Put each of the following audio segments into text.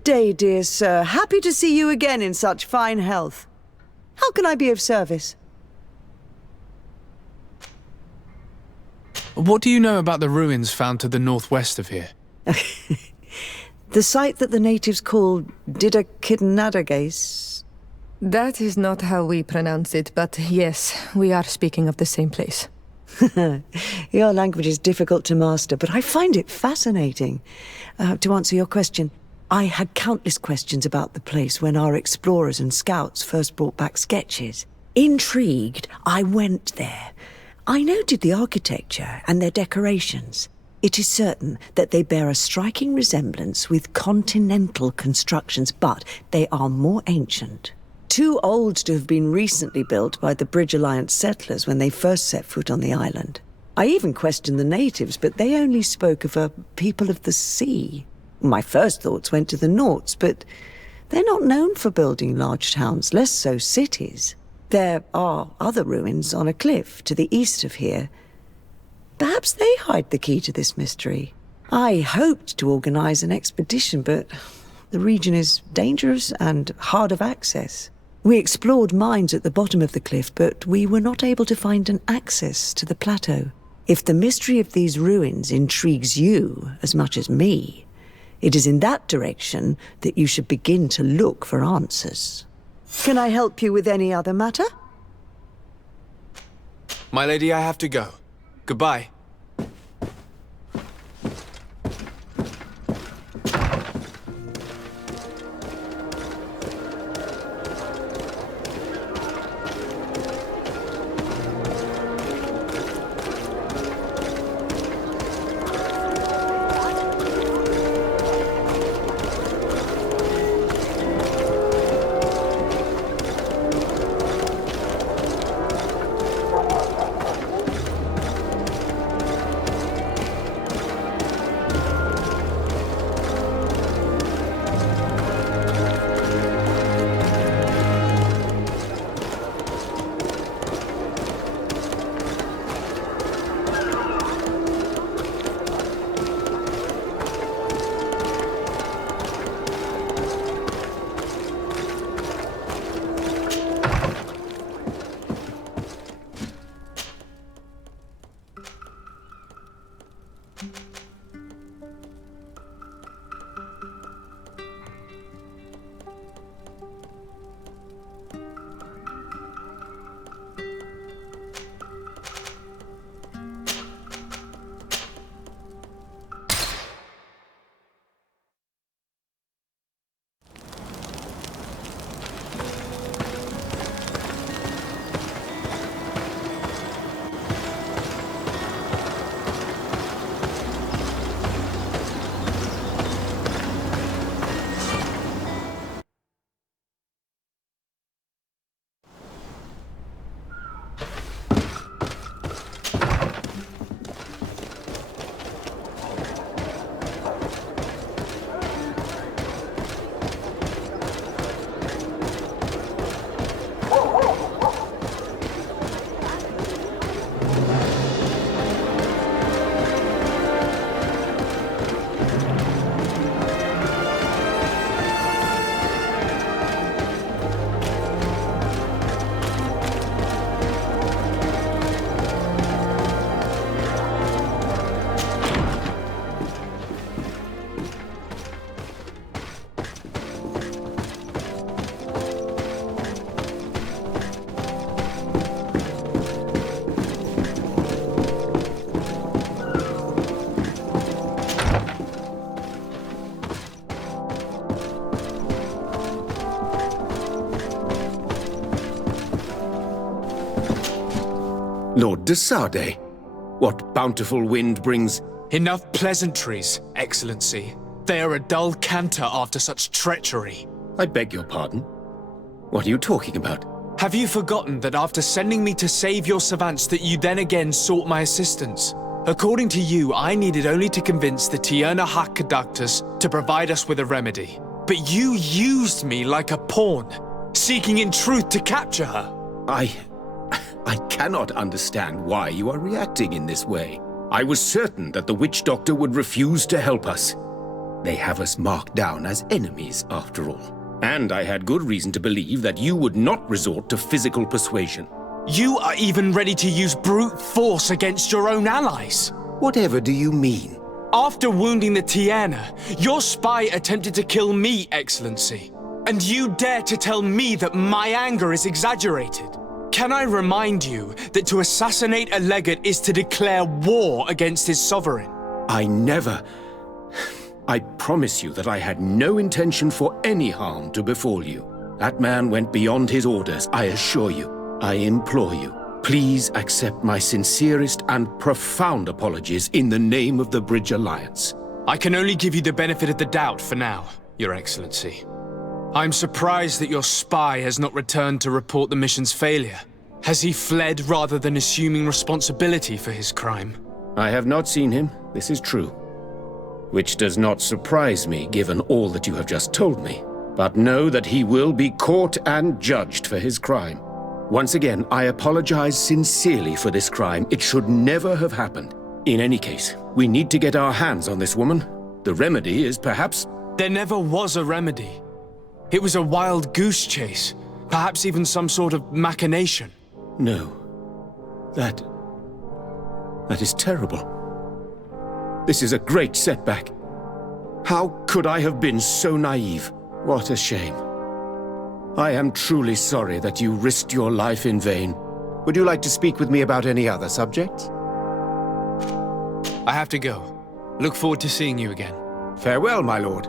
Good day, dear sir. Happy to see you again in such fine health. How can I be of service? What do you know about the ruins found to the northwest of here? The site that the natives call Tagnik'Zur. That is not how we pronounce it, but yes, we are speaking of the same place. Your language is difficult to master, but I find it fascinating. To answer your question, I had countless questions about the place when our explorers and scouts first brought back sketches. Intrigued, I went there. I noted the architecture and their decorations. It is certain that they bear a striking resemblance with continental constructions, but they are more ancient. Too old to have been recently built by the Bridge Alliance settlers when they first set foot on the island. I even questioned the natives, but they only spoke of a people of the sea. My first thoughts went to the Nauts, but they're not known for building large towns, less so cities. There are other ruins on a cliff to the east of here. Perhaps they hide the key to this mystery. I hoped to organize an expedition, but the region is dangerous and hard of access. We explored mines at the bottom of the cliff, but we were not able to find an access to the plateau. If the mystery of these ruins intrigues you as much as me, it is in that direction that you should begin to look for answers. Can I help you with any other matter? My lady, I have to go. Goodbye. Lord de Sardet, what bountiful wind brings... Enough pleasantries, Excellency. They are a dull canter after such treachery. I beg your pardon? What are you talking about? Have you forgotten that after sending me to save your savants that you then again sought my assistance? According to you, I needed only to convince the Tagnik'Zur conductors to provide us with a remedy. But you used me like a pawn, seeking in truth to capture her. I cannot understand why you are reacting in this way. I was certain that the witch doctor would refuse to help us. They have us marked down as enemies, after all. And I had good reason to believe that you would not resort to physical persuasion. You are even ready to use brute force against your own allies. Whatever do you mean? After wounding the Tiana, your spy attempted to kill me, Excellency. And you dare to tell me that my anger is exaggerated? Can I remind you that to assassinate a legate is to declare war against his sovereign? I never... I promise you that I had no intention for any harm to befall you. That man went beyond his orders, I assure you. I implore you, please accept my sincerest and profound apologies in the name of the Bridge Alliance. I can only give you the benefit of the doubt for now, Your Excellency. I'm surprised that your spy has not returned to report the mission's failure. Has he fled rather than assuming responsibility for his crime? I have not seen him, this is true. Which does not surprise me, given all that you have just told me. But know that he will be caught and judged for his crime. Once again, I apologize sincerely for this crime. It should never have happened. In any case, we need to get our hands on this woman. The remedy is perhaps... There never was a remedy. It was a wild goose chase. Perhaps even some sort of machination. No. That is terrible. This is a great setback. How could I have been so naive? What a shame. I am truly sorry that you risked your life in vain. Would you like to speak with me about any other subjects? I have to go. Look forward to seeing you again. Farewell, my lord.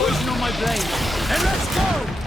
poison on my blade. And let's go!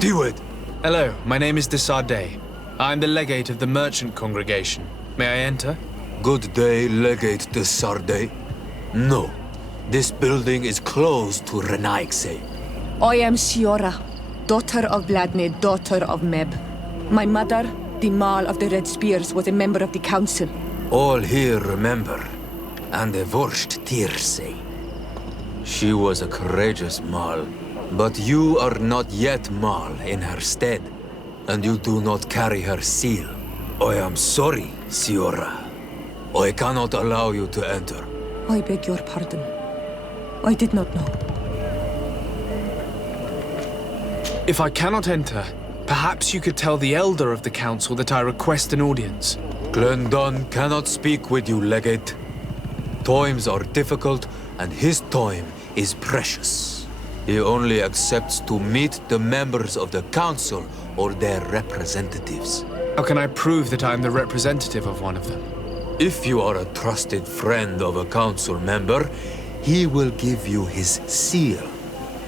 Diwed. Hello, my name is Desardet. I'm the legate of the merchant congregation. May I enter? Good day, Legate de Sarde. No, this building is closed to Renaigse. I am Siora, daughter of Vladne, daughter of Meb. My mother, the Mal of the Red Spears, was a member of the council. All here remember, and the Vorst Tirse. She was a courageous Mal, but you are not yet Mal in her stead, and you do not carry her seal. I am sorry, Siora. I cannot allow you to enter. I beg your pardon. I did not know. If I cannot enter, perhaps you could tell the elder of the council that I request an audience. Glendon cannot speak with you, Legate. Times are difficult, and his time is precious. He only accepts to meet the members of the council or their representatives. How can I prove that I am the representative of one of them? If you are a trusted friend of a council member, he will give you his seal,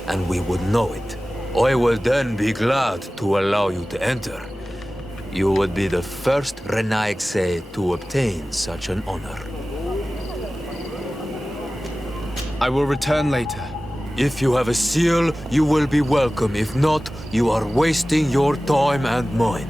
and we would know it. I will then be glad to allow you to enter. You would be the first Renaigse to obtain such an honor. I will return later. If you have a seal, you will be welcome. If not, you are wasting your time and mine.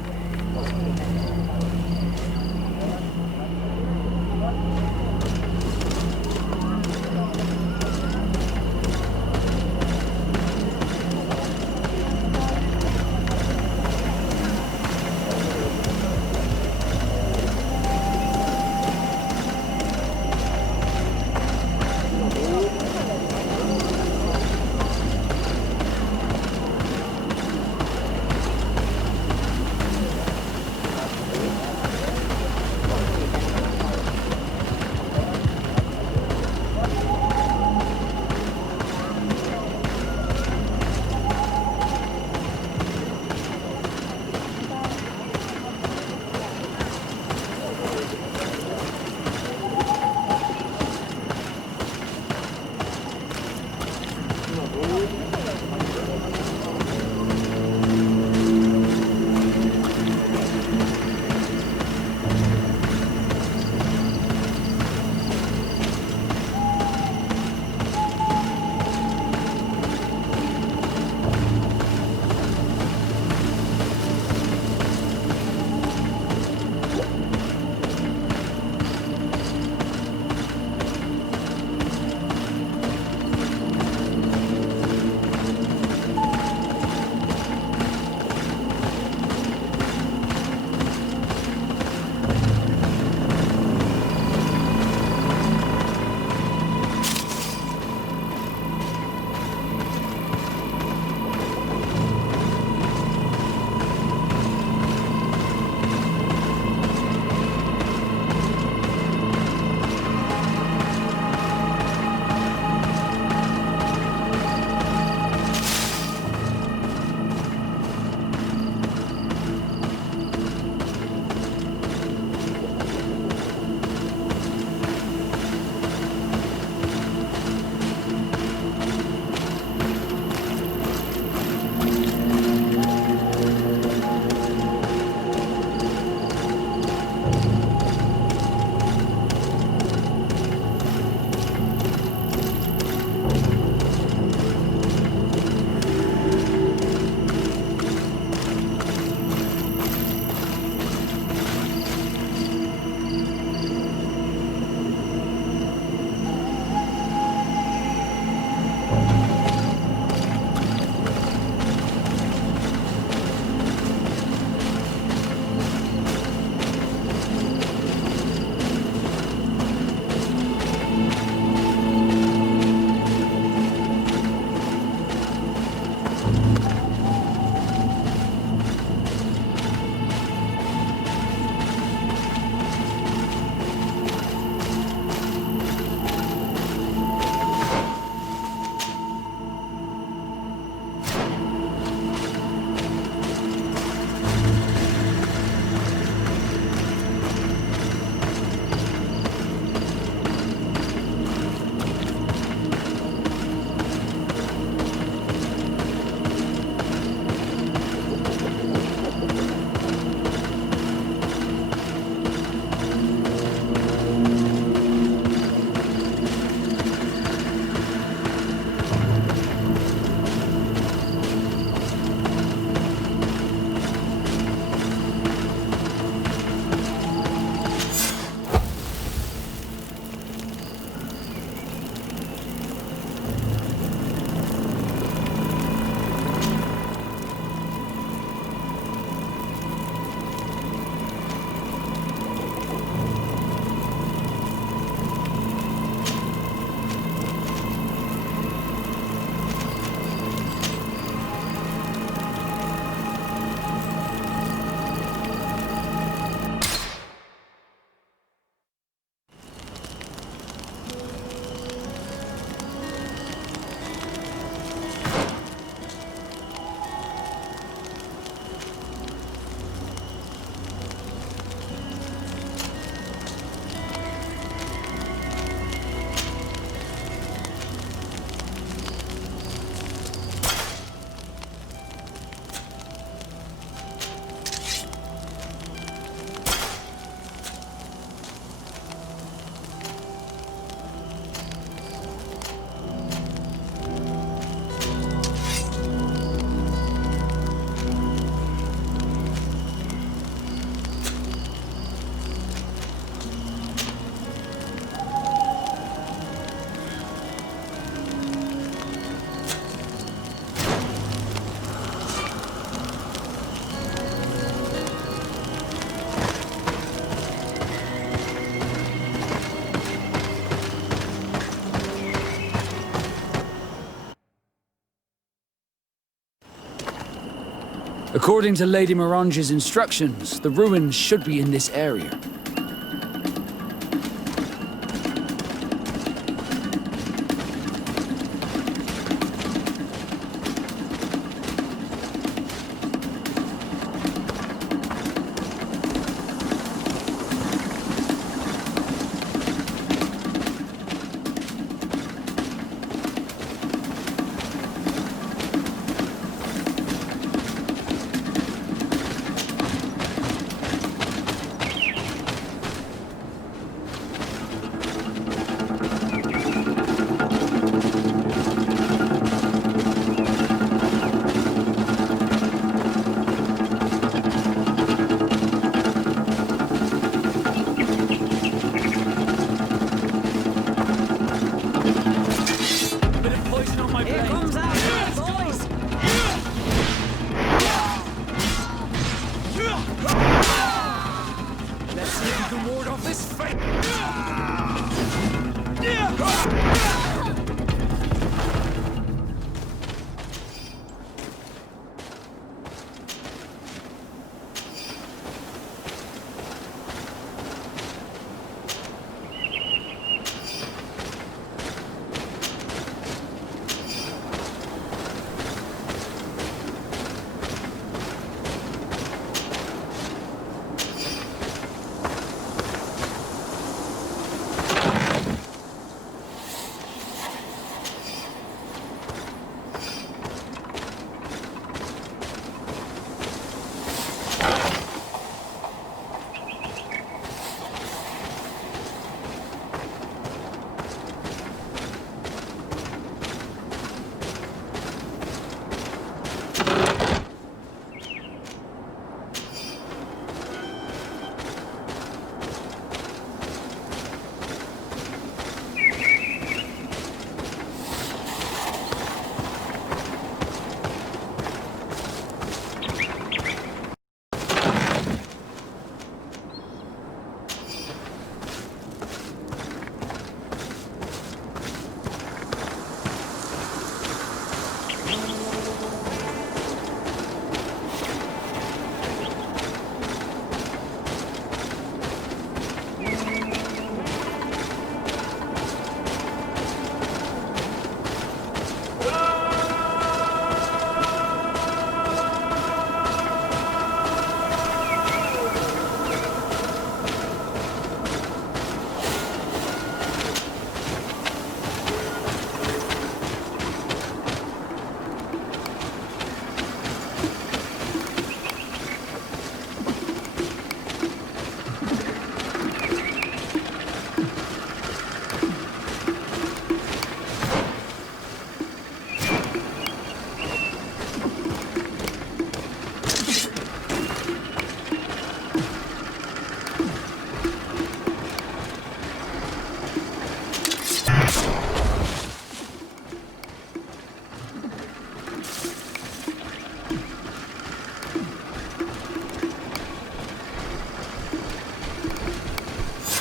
According to Lady Mirange's instructions, the ruins should be in this area.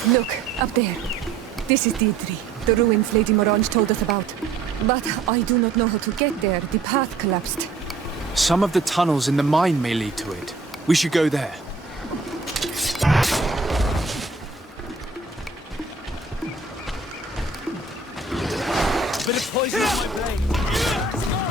Look, up there. This is Deidre, the ruins Lady Mirange told us about. But I do not know how to get there. The path collapsed. Some of the tunnels in the mine may lead to it. We should go there. Bit of poison on my blade. Let's go!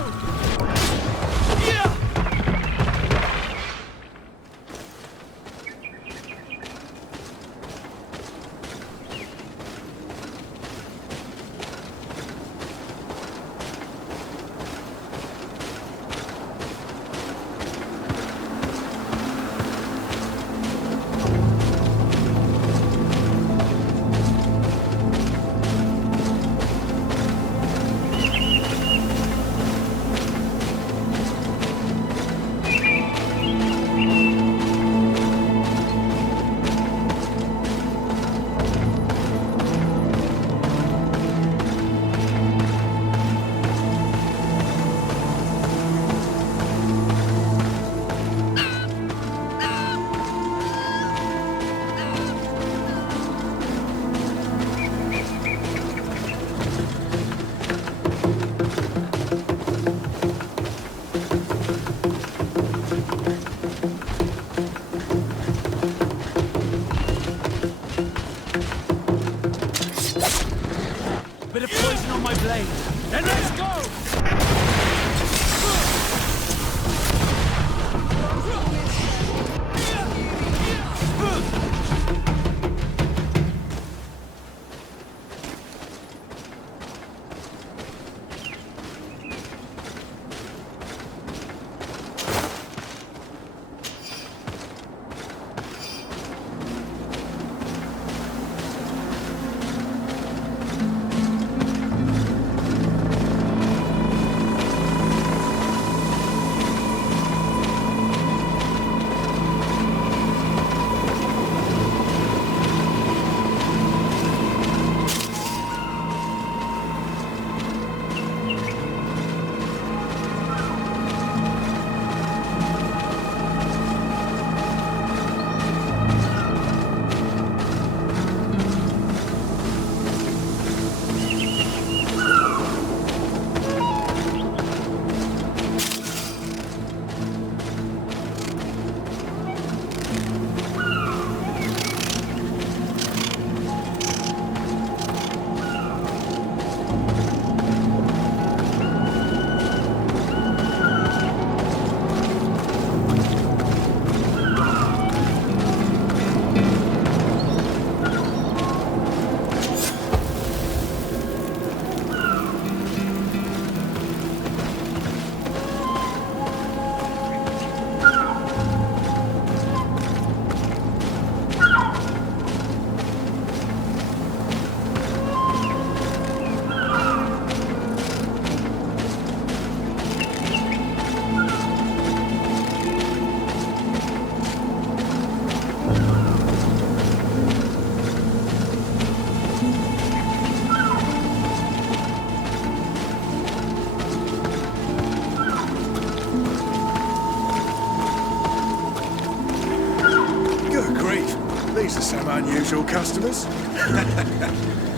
Some unusual customers.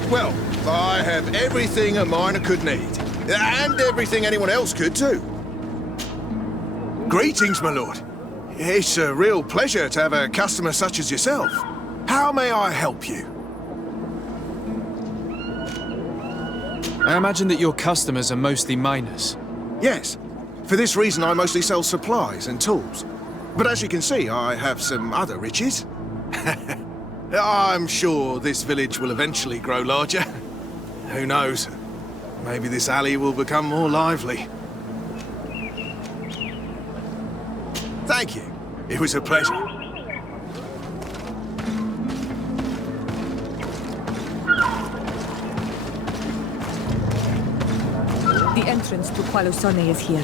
Well, I have everything a miner could need. And everything anyone else could, too. Greetings, my lord. It's a real pleasure to have a customer such as yourself. How may I help you? I imagine that your customers are mostly miners. Yes. For this reason, I mostly sell supplies and tools. But as you can see, I have some other riches. I'm sure this village will eventually grow larger. Who knows? Maybe this alley will become more lively. Thank you. It was a pleasure. The entrance to Qualosone is here.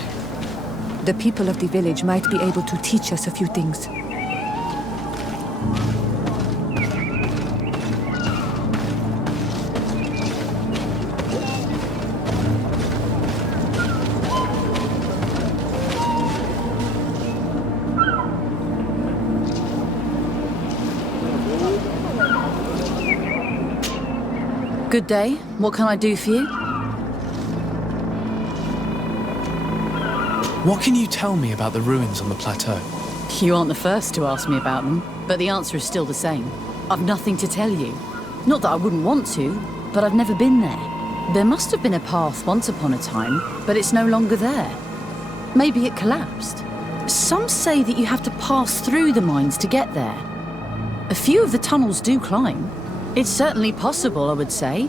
The people of the village might be able to teach us a few things. Good day. What can I do for you? What can you tell me about the ruins on the plateau? You aren't the first to ask me about them, but the answer is still the same. I've nothing to tell you. Not that I wouldn't want to, but I've never been there. There must have been a path once upon a time, but it's no longer there. Maybe it collapsed. Some say that you have to pass through the mines to get there. A few of the tunnels do climb. It's certainly possible, I would say.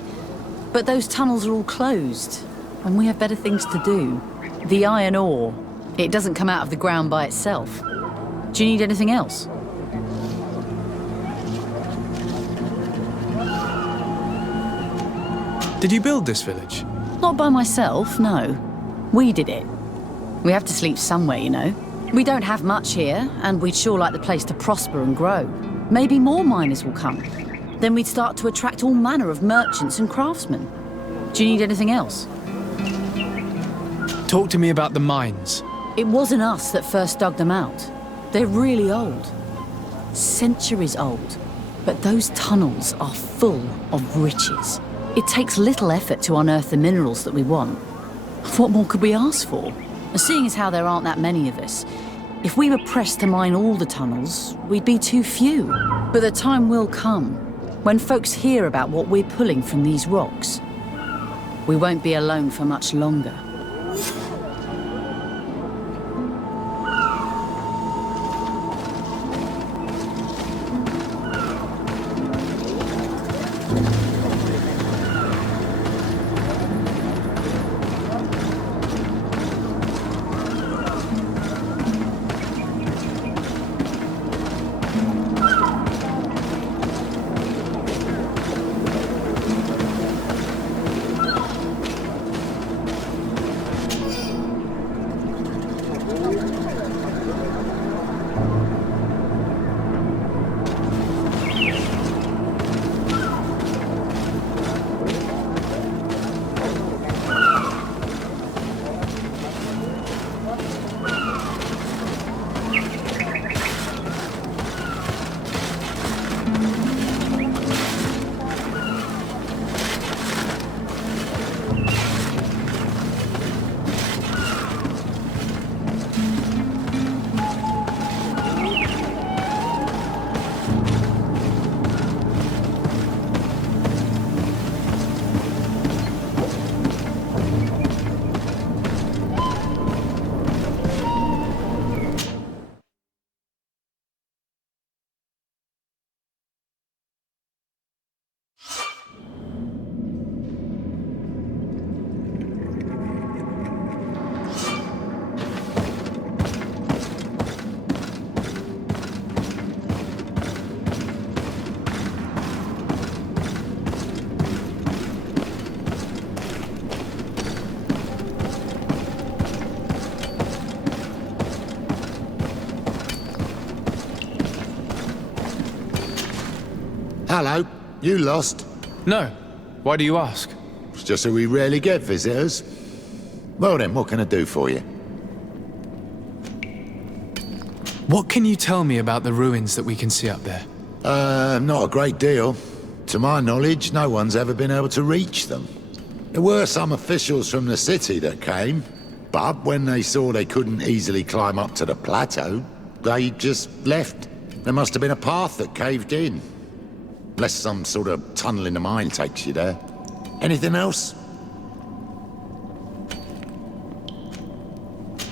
But those tunnels are all closed, and we have better things to do. The iron ore, it doesn't come out of the ground by itself. Do you need anything else? Did you build this village? Not by myself, no. We did it. We have to sleep somewhere, you know. We don't have much here, and we'd sure like the place to prosper and grow. Maybe more miners will come. Then we'd start to attract all manner of merchants and craftsmen. Do you need anything else? Talk to me about the mines. It wasn't us that first dug them out. They're really old. Centuries old. But those tunnels are full of riches. It takes little effort to unearth the minerals that we want. What more could we ask for? And seeing as how there aren't that many of us, if we were pressed to mine all the tunnels, we'd be too few. But the time will come when folks hear about what we're pulling from these rocks. We won't be alone for much longer. Hello, you lost? No. Why do you ask? It's just that we rarely get visitors. Well then, what can I do for you? What can you tell me about the ruins that we can see up there? Not a great deal. To my knowledge, no one's ever been able to reach them. There were some officials from the city that came, but when they saw they couldn't easily climb up to the plateau, they just left. There must have been a path that caved in. Unless some sort of tunnel in the mine takes you there. Anything else?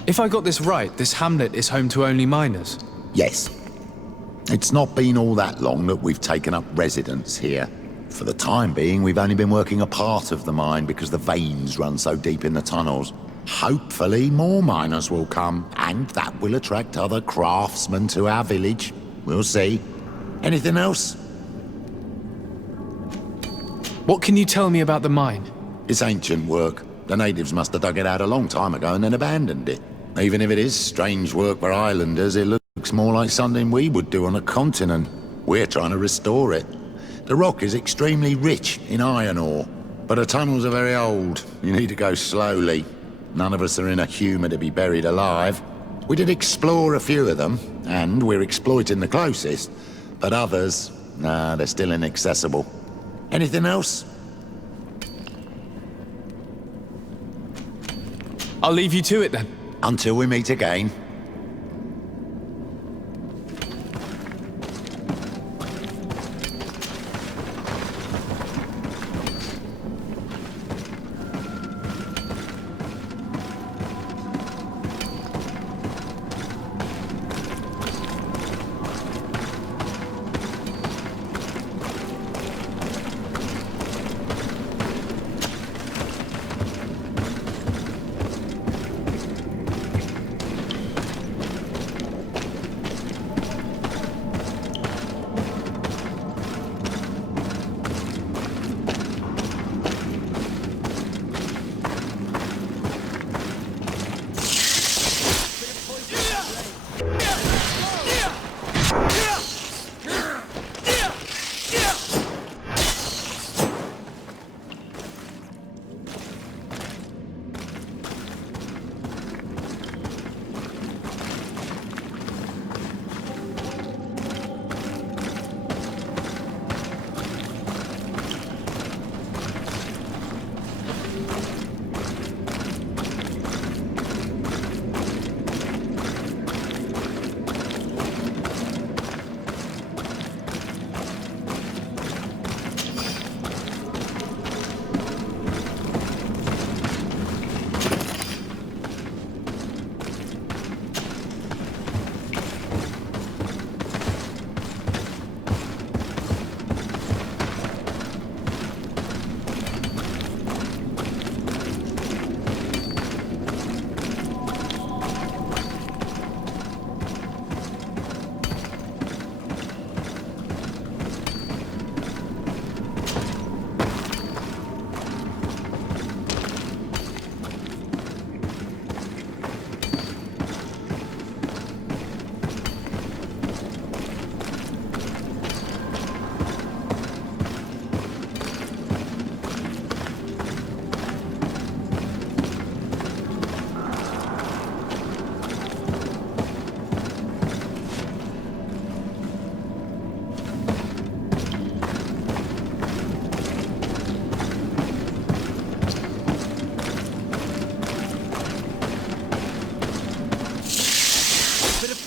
If I got this right, this hamlet is home to only miners. Yes. It's not been all that long that we've taken up residence here. For the time being, we've only been working a part of the mine because the veins run so deep in the tunnels. Hopefully more miners will come, and that will attract other craftsmen to our village. We'll see. Anything else? What can you tell me about the mine? It's ancient work. The natives must have dug it out a long time ago and then abandoned it. Even if it is strange work for islanders, it looks more like something we would do on a continent. We're trying to restore it. The rock is extremely rich in iron ore, but the tunnels are very old. You need to go slowly. None of us are in a humour to be buried alive. We did explore a few of them, and we're exploiting the closest. But others, nah, they're still inaccessible. Anything else? I'll leave you to it then. Until we meet again.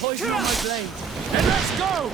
poison on my blade. And let's go!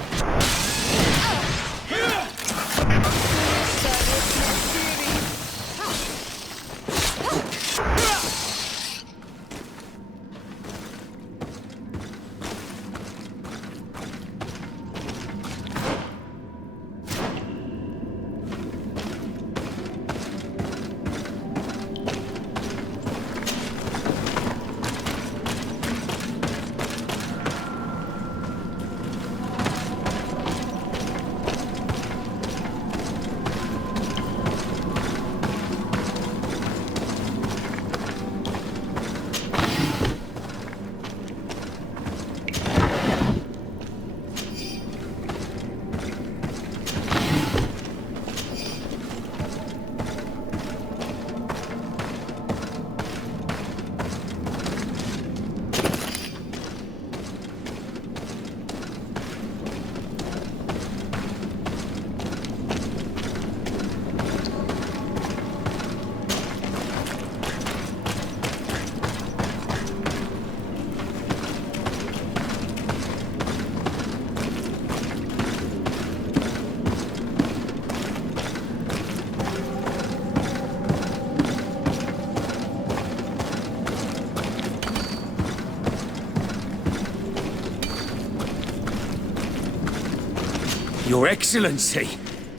Your Excellency,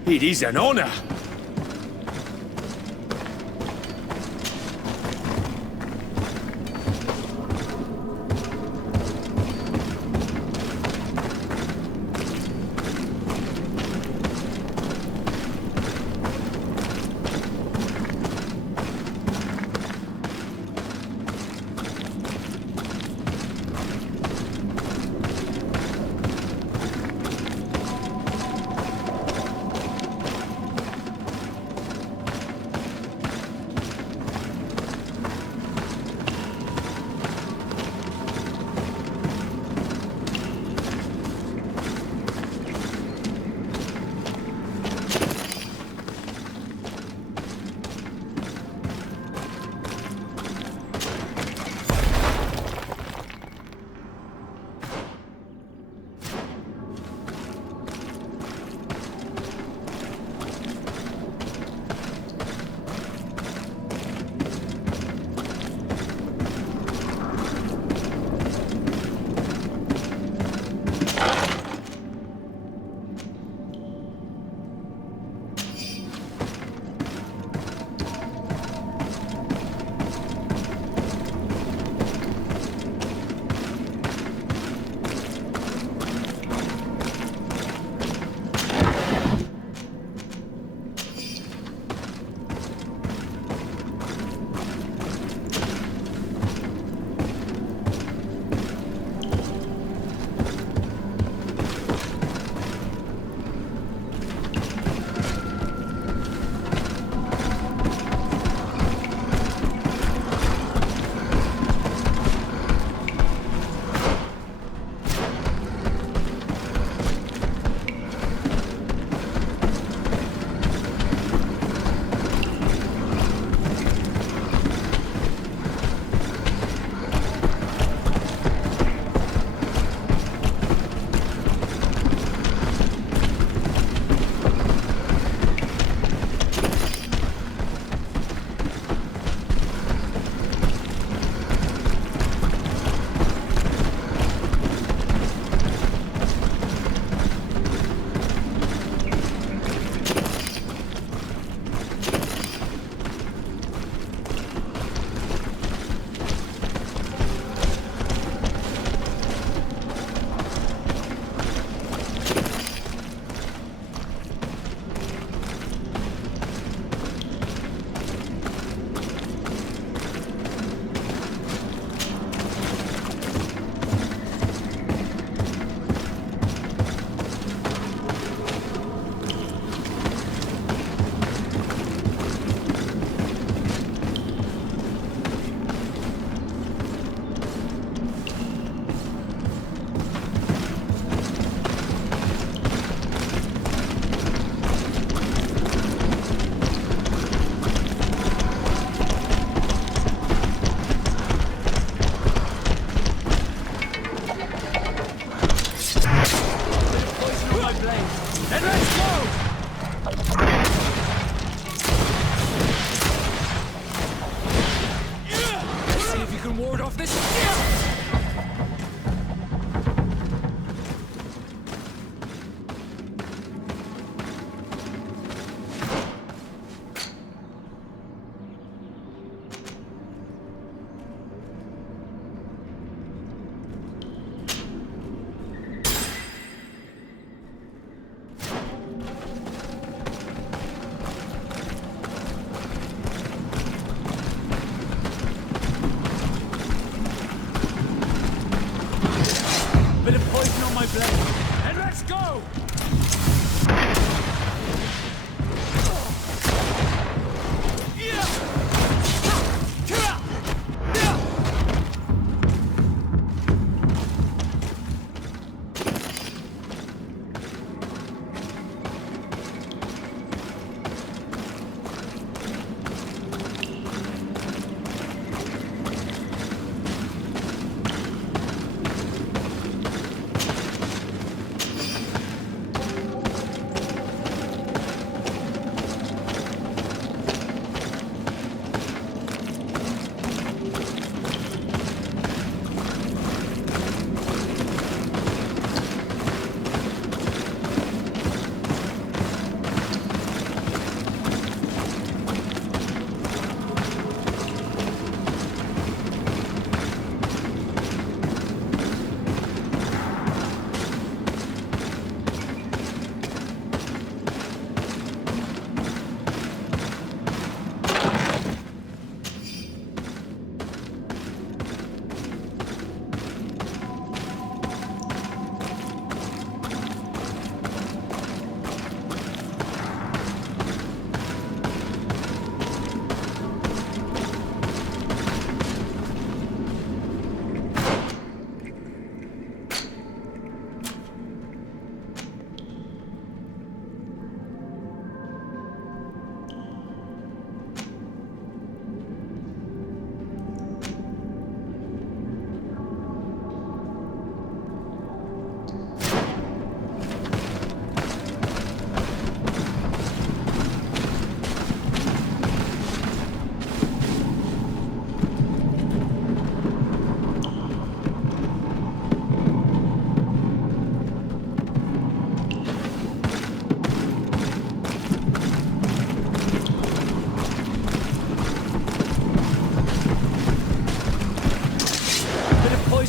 it is an honor.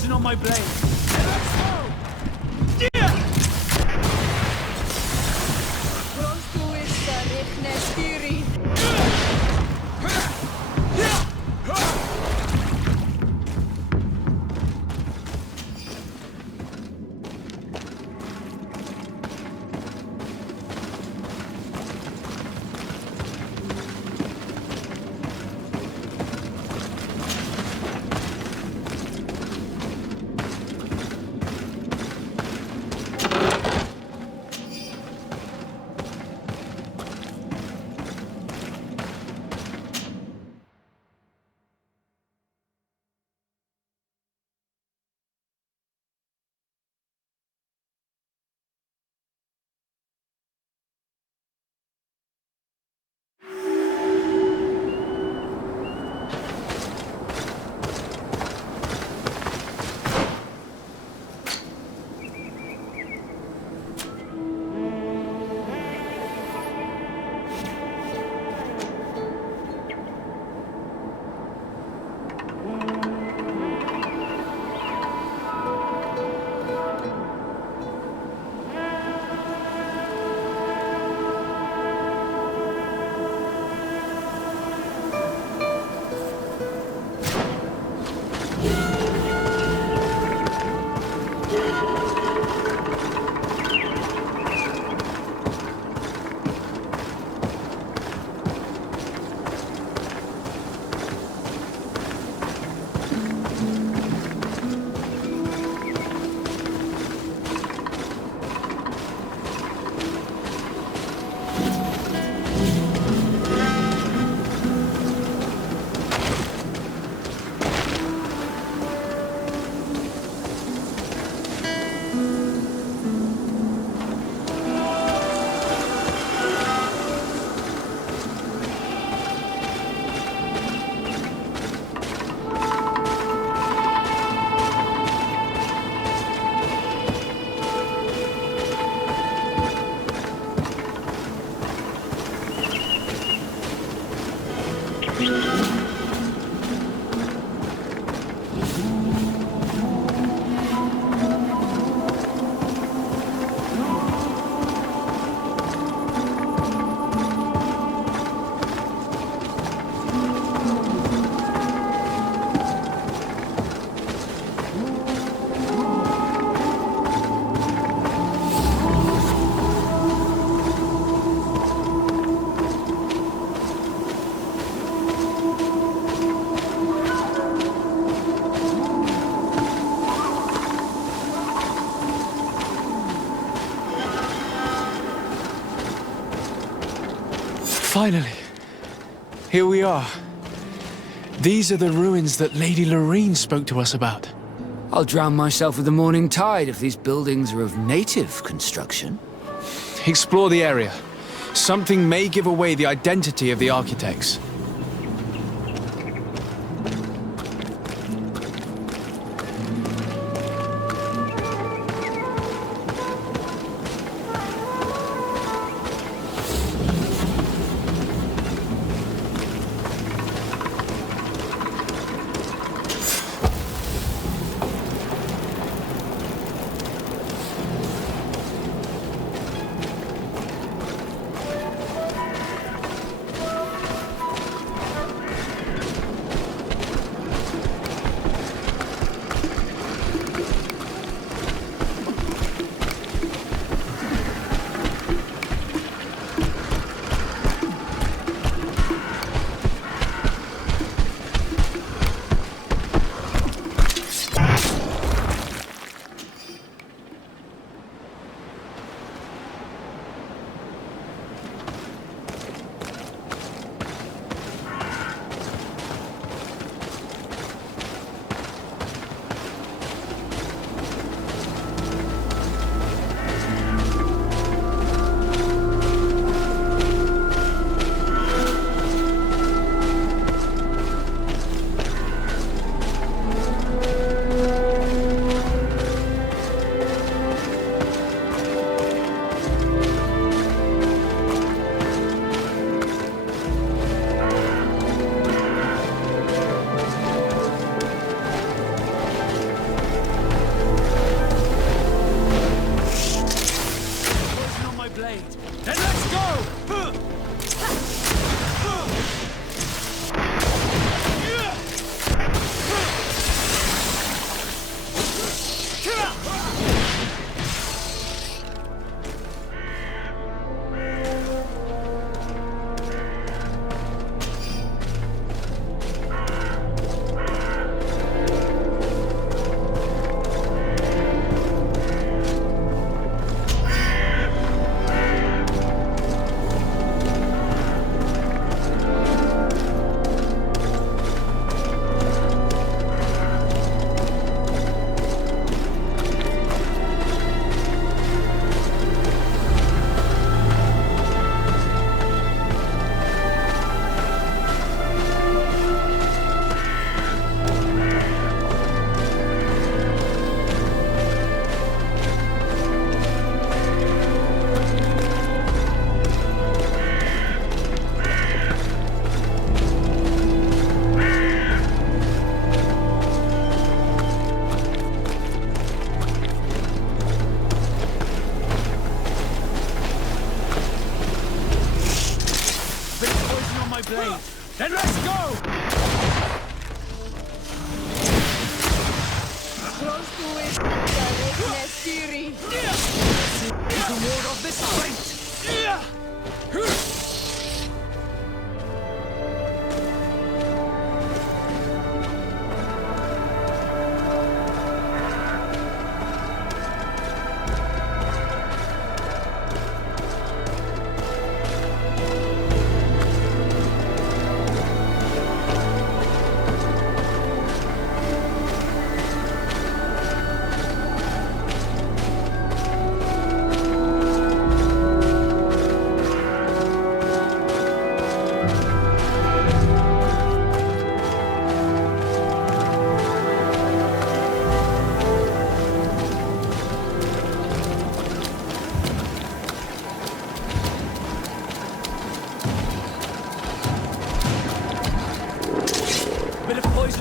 tension on my blade. Finally. Here we are. These are the ruins that Lady Lorene spoke to us about. I'll drown myself with the morning tide if these buildings are of native construction. Explore the area. Something may give away the identity of the architects.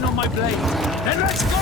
On my blade. Then let's go!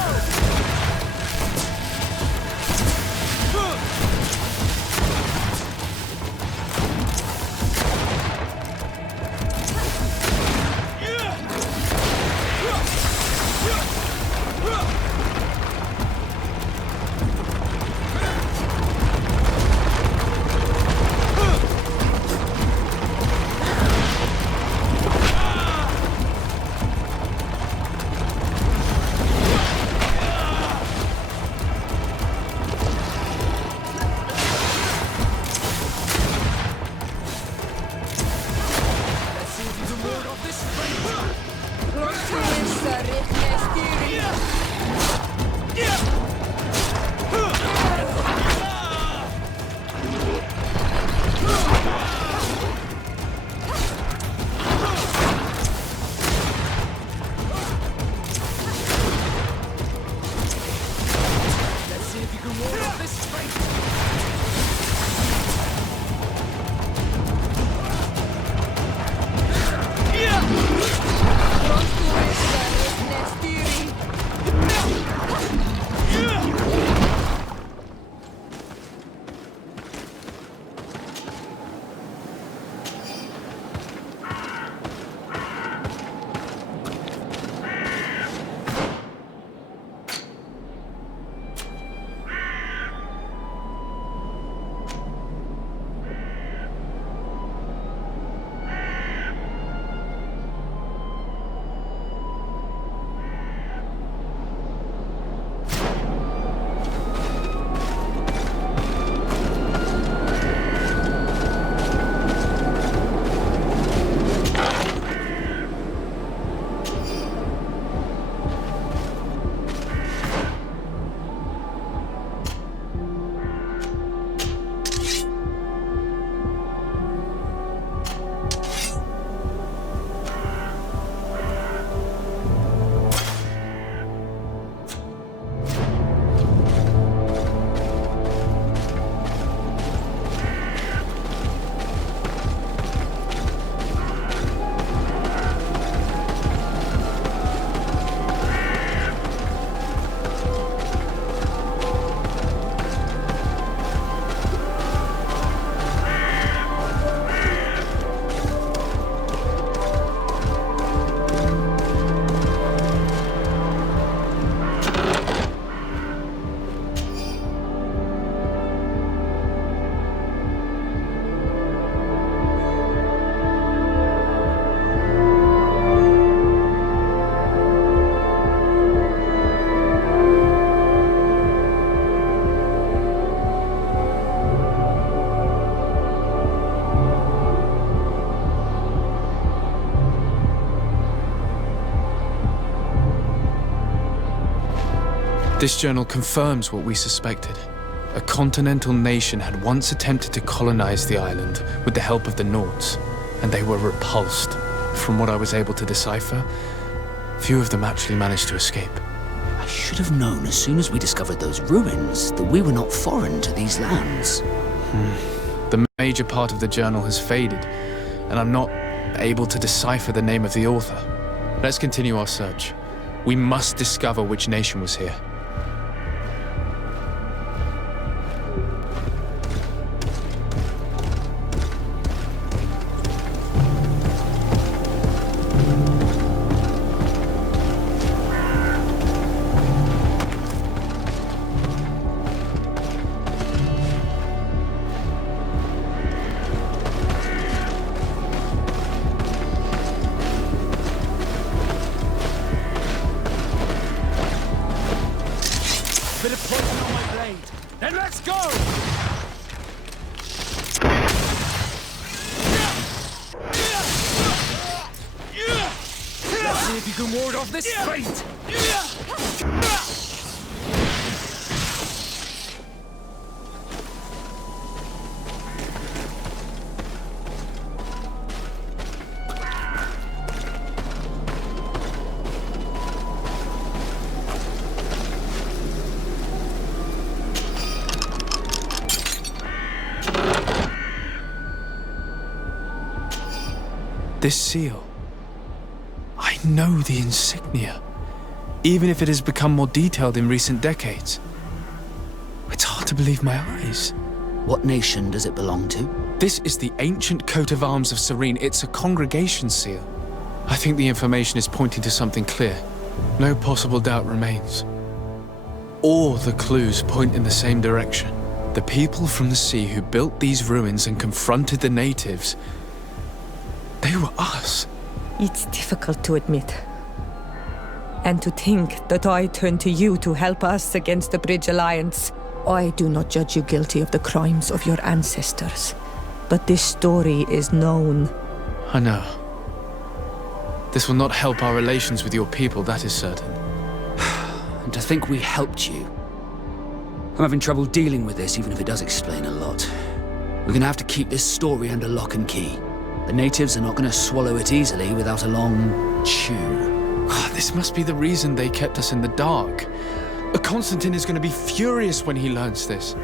This journal confirms what we suspected. A continental nation had once attempted to colonize the island with the help of the Nords, and they were repulsed. From what I was able to decipher, few of them actually managed to escape. I should have known as soon as we discovered those ruins that we were not foreign to these lands. The major part of the journal has faded, and I'm not able to decipher the name of the author. Let's continue our search. We must discover which nation was here. bit of poison on my blade. Then let's go! Let's see if you can ward off this fate! This seal. I know the insignia, even if it has become more detailed in recent decades. It's hard to believe my eyes. What nation does it belong to? This is the ancient coat of arms of Serene. It's a congregation seal. I think the information is pointing to something clear. No possible doubt remains. All the clues point in the same direction. The people from the sea who built these ruins and confronted the natives, they were us. It's difficult to admit. And to think that I turned to you to help us against the Bridge Alliance. I do not judge you guilty of the crimes of your ancestors. But this story is known. I know. This will not help our relations with your people, that is certain. And to think we helped you. I'm having trouble dealing with this, even if it does explain a lot. We're gonna have to keep this story under lock and key. The natives are not gonna swallow it easily without a long chew. This must be the reason they kept us in the dark. Constantine is gonna be furious when he learns this.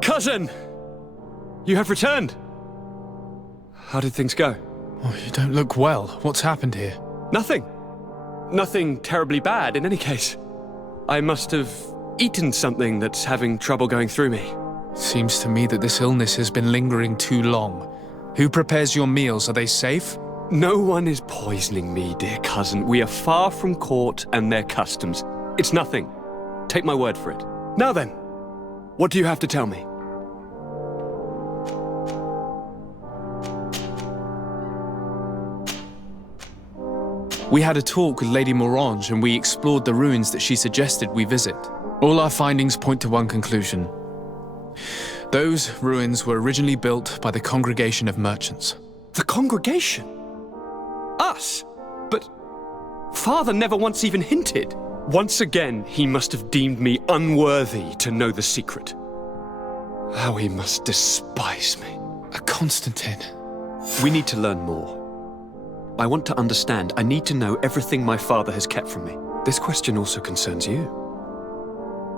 Cousin! You have returned. How did things go? Oh, you don't look well. What's happened here? Nothing. Nothing terribly bad, in any case. I must have eaten something that's having trouble going through me. Seems to me that this illness has been lingering too long. Who prepares your meals? Are they safe? No one is poisoning me, dear cousin. We are far from court and their customs. It's nothing. Take my word for it. Now then, what do you have to tell me? We had a talk with Lady Morange and we explored the ruins that she suggested we visit. All our findings point to one conclusion. Those ruins were originally built by the Congregation of Merchants. The Congregation? Us? But Father never once even hinted. Once again, he must have deemed me unworthy to know the secret. How he must despise me. Constantine. We need to learn more. I want to understand. I need to know everything my father has kept from me. This question also concerns you.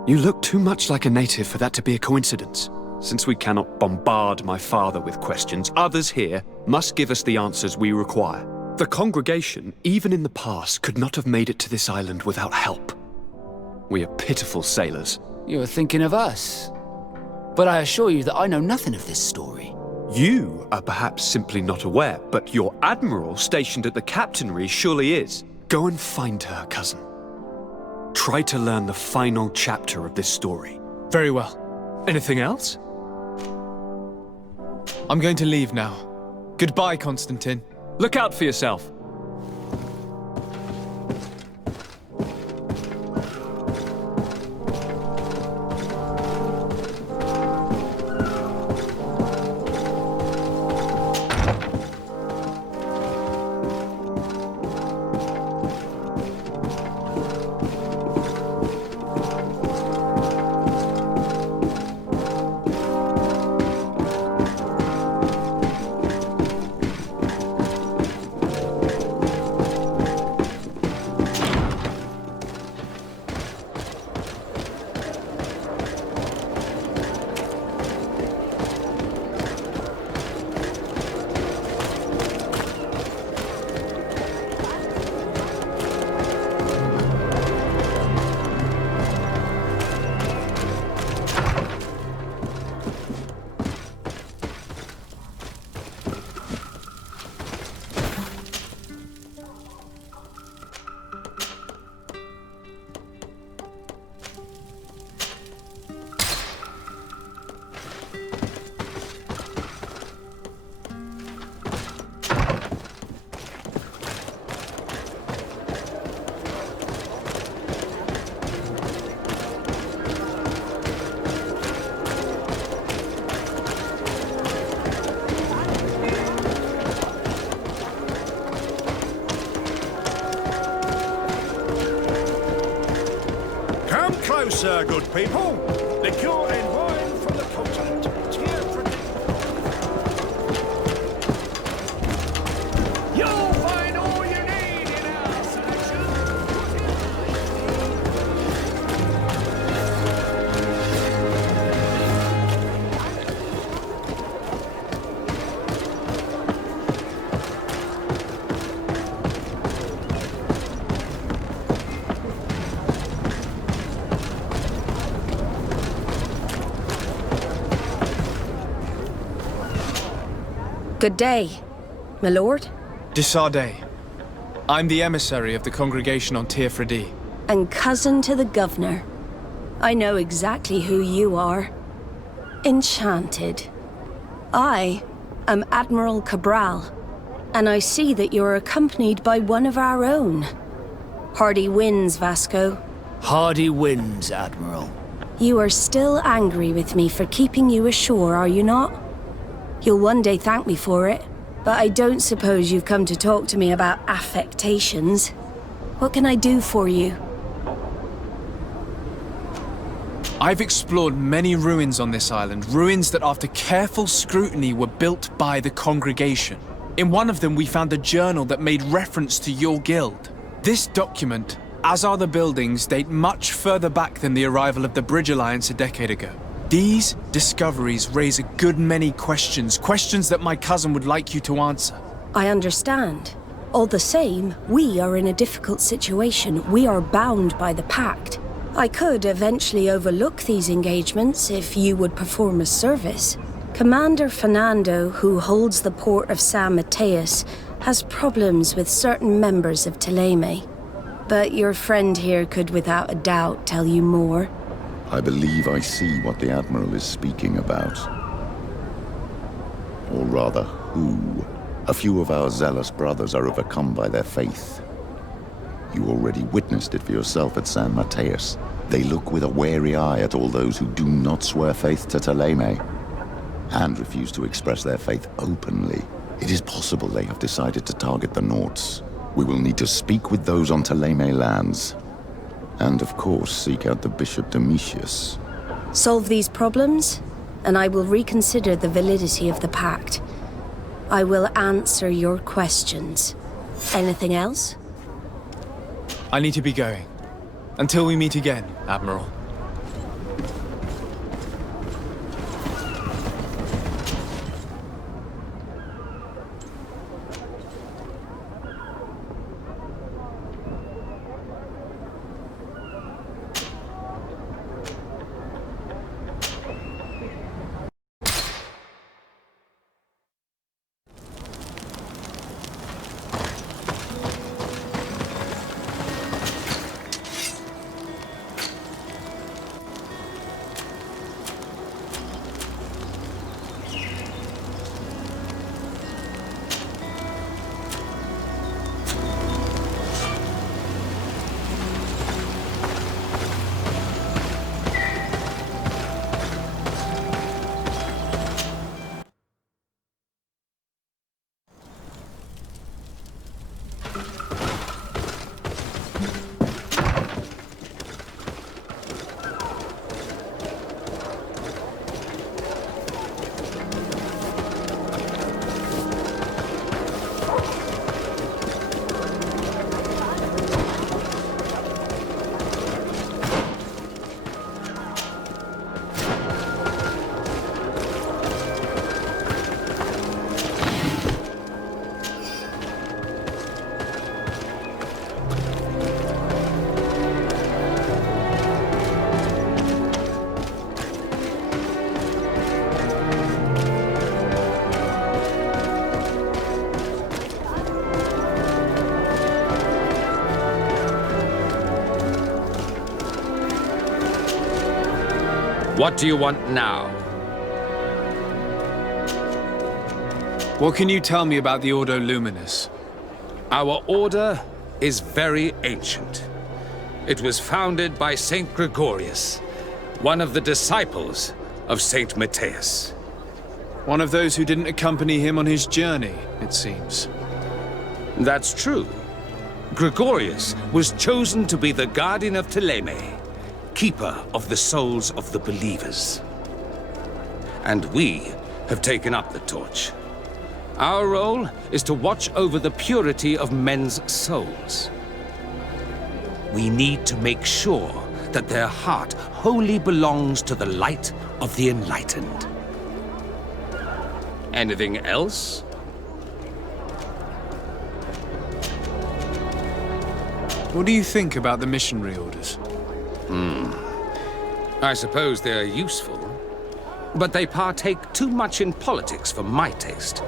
You look too much like a native for that to be a coincidence. Since we cannot bombard my father with questions, others here must give us the answers we require. The congregation, even in the past, could not have made it to this island without help. We are pitiful sailors. You were thinking of us. But I assure you that I know nothing of this story. You are perhaps simply not aware, but your admiral stationed at the captainry surely is. Go and find her, cousin. Try to learn the final chapter of this story. Very well. Anything else? I'm going to leave now. Goodbye, Constantine. Look out for yourself. Closer, good people. Liqueur and wine from the continent. Tear for You'll find all you need in our selection. Good day, my lord. Desardet. I'm the emissary of the congregation on Tirfredi. And cousin to the governor. I know exactly who you are. Enchanted. I am Admiral Cabral, and I see that you're accompanied by one of our own. Hardy winds, Vasco. Hardy winds, Admiral. You are still angry with me for keeping you ashore, are you not? You'll one day thank me for it, but I don't suppose you've come to talk to me about affectations. What can I do for you? I've explored many ruins on this island, ruins that after careful scrutiny were built by the congregation. In one of them we found a journal that made reference to your guild. This document, as are the buildings, date much further back than the arrival of the Bridge Alliance a decade ago. These discoveries raise a good many questions, questions that my cousin would like you to answer. I understand. All the same, we are in a difficult situation. We are bound by the pact. I could eventually overlook these engagements if you would perform a service. Commander Fernando, who holds the port of San Mateus, has problems with certain members of Thélème. But your friend here could without a doubt tell you more. I believe I see what the Admiral is speaking about. Or rather, who. A few of our zealous brothers are overcome by their faith. You already witnessed it for yourself at San Mateus. They look with a wary eye at all those who do not swear faith to Thélème, and refuse to express their faith openly. It is possible they have decided to target the Nords. We will need to speak with those on Thélème lands. And of course, seek out the Bishop Domitius. Solve these problems, and I will reconsider the validity of the pact. I will answer your questions. Anything else? I need to be going. Until we meet again, Admiral. What do you want now? What can you tell me about the Ordo Luminous? Our order is very ancient. It was founded by Saint Gregorius, one of the disciples of Saint Matthias. One of those who didn't accompany him on his journey, it seems. That's true. Gregorius was chosen to be the guardian of Thélème, keeper of the souls of the believers. And we have taken up the torch. Our role is to watch over the purity of men's souls. We need to make sure that their heart wholly belongs to the light of the enlightened. Anything else? What do you think about the missionary orders? I suppose they're useful, but they partake too much in politics for my taste.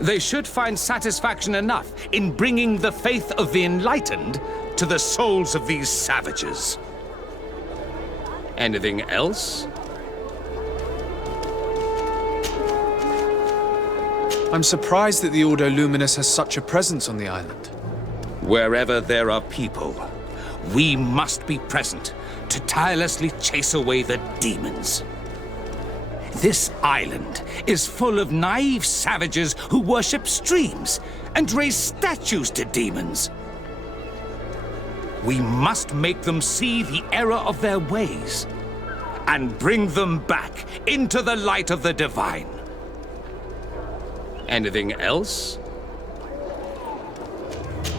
They should find satisfaction enough in bringing the faith of the enlightened to the souls of these savages. Anything else? I'm surprised that the Ordo Luminous has such a presence on the island. Wherever there are people, we must be present to tirelessly chase away the demons. This island is full of naive savages who worship streams and raise statues to demons. We must make them see the error of their ways and bring them back into the light of the divine. Anything else?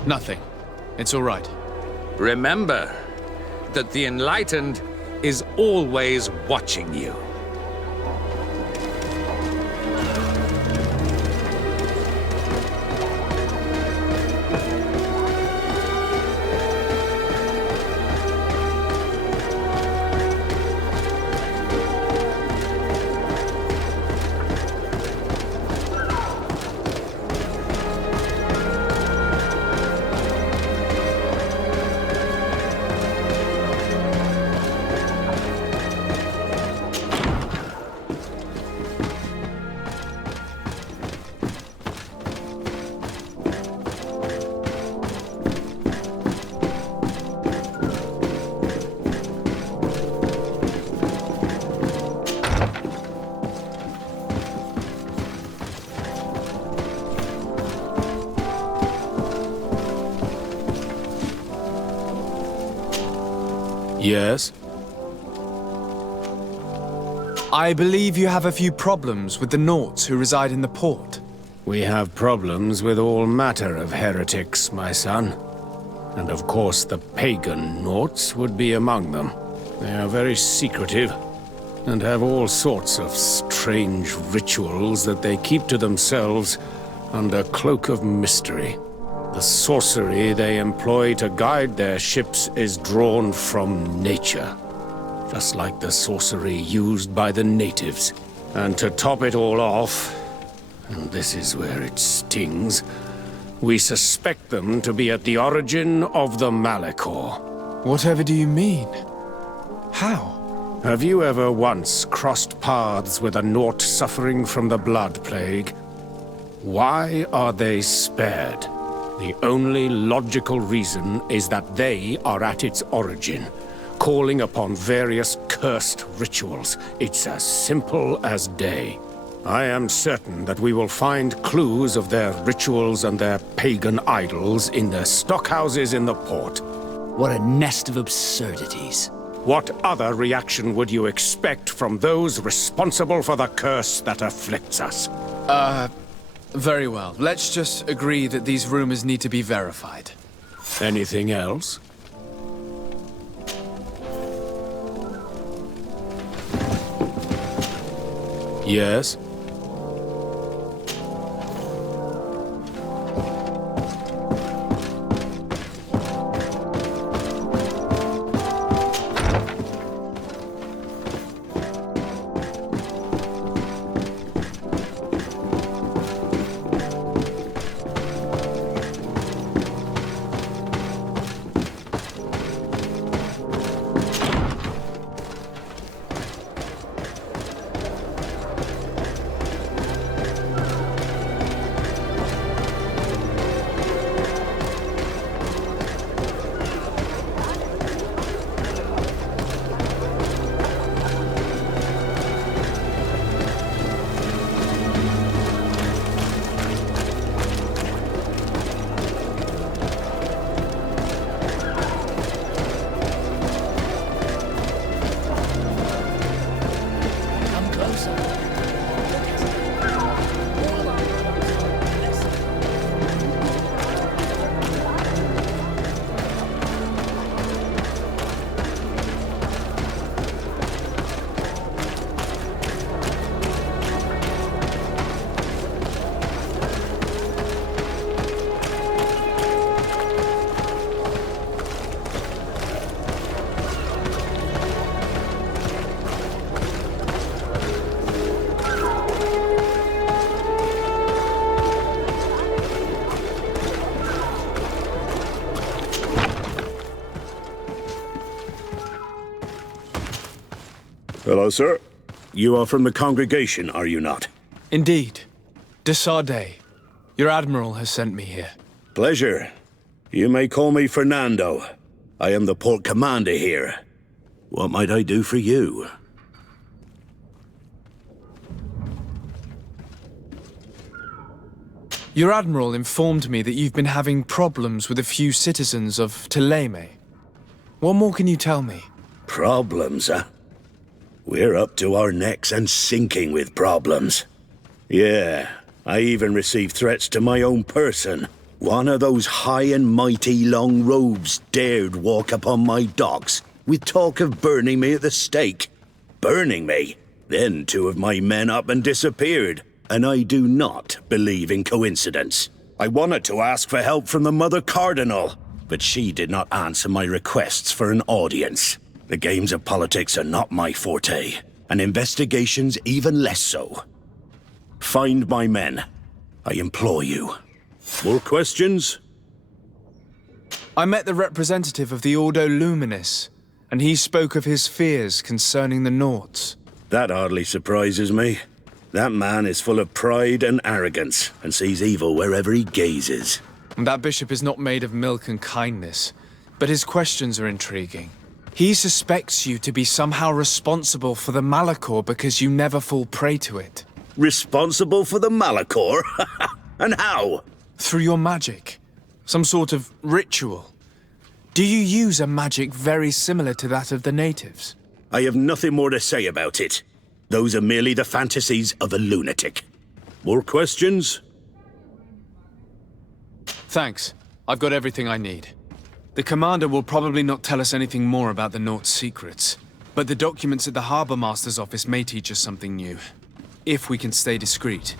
Nothing. It's all right. Remember that the enlightened is always watching you. Yes? I believe you have a few problems with the Nauts who reside in the port. We have problems with all matter of heretics, my son. And of course the pagan Nauts would be among them. They are very secretive, and have all sorts of strange rituals that they keep to themselves under cloak of mystery. The sorcery they employ to guide their ships is drawn from nature, just like the sorcery used by the natives. And to top it all off, and this is where it stings, we suspect them to be at the origin of the Malachor. Whatever do you mean? How? Have you ever once crossed paths with a Naut suffering from the Blood Plague? Why are they spared? The only logical reason is that they are at its origin, calling upon various cursed rituals. It's as simple as day. I am certain that we will find clues of their rituals and their pagan idols in the stockhouses in the port. What a nest of absurdities. What other reaction would you expect from those responsible for the curse that afflicts us? Very well. Let's just agree that these rumors need to be verified. Anything else? Yes? Hello, sir. You are from the congregation, are you not? Indeed. De Sardet. Your admiral has sent me here. Pleasure. You may call me Fernando. I am the port commander here. What might I do for you? Your admiral informed me that you've been having problems with a few citizens of Thélème. What more can you tell me? Problems, huh? We're up to our necks and sinking with problems. Yeah, I even received threats to my own person. One of those high and mighty long robes dared walk upon my docks with talk of burning me at the stake. Burning me? Then two of my men up and disappeared, and I do not believe in coincidence. I wanted to ask for help from the Mother Cardinal, but she did not answer my requests for an audience. The games of politics are not my forte, and investigations even less so. Find my men. I implore you. More questions? I met the representative of the Ordo Luminis, and he spoke of his fears concerning the Nauts. That hardly surprises me. That man is full of pride and arrogance, and sees evil wherever he gazes. And that bishop is not made of milk and kindness, but his questions are intriguing. He suspects you to be somehow responsible for the Malachor because you never fall prey to it. Responsible for the Malachor? And how? Through your magic. Some sort of ritual. Do you use a magic very similar to that of the natives? I have nothing more to say about it. Those are merely the fantasies of a lunatic. More questions? Thanks. I've got everything I need. The commander will probably not tell us anything more about the Naught's secrets, but the documents at the Harbour Master's office may teach us something new, if we can stay discreet.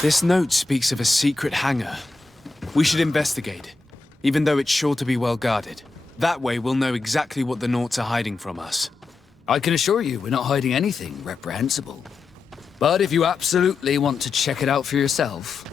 This note speaks of a secret hangar. We should investigate, even though it's sure to be well guarded. That way we'll know exactly what the Naughts are hiding from us. I can assure you we're not hiding anything reprehensible. But if you absolutely want to check it out for yourself...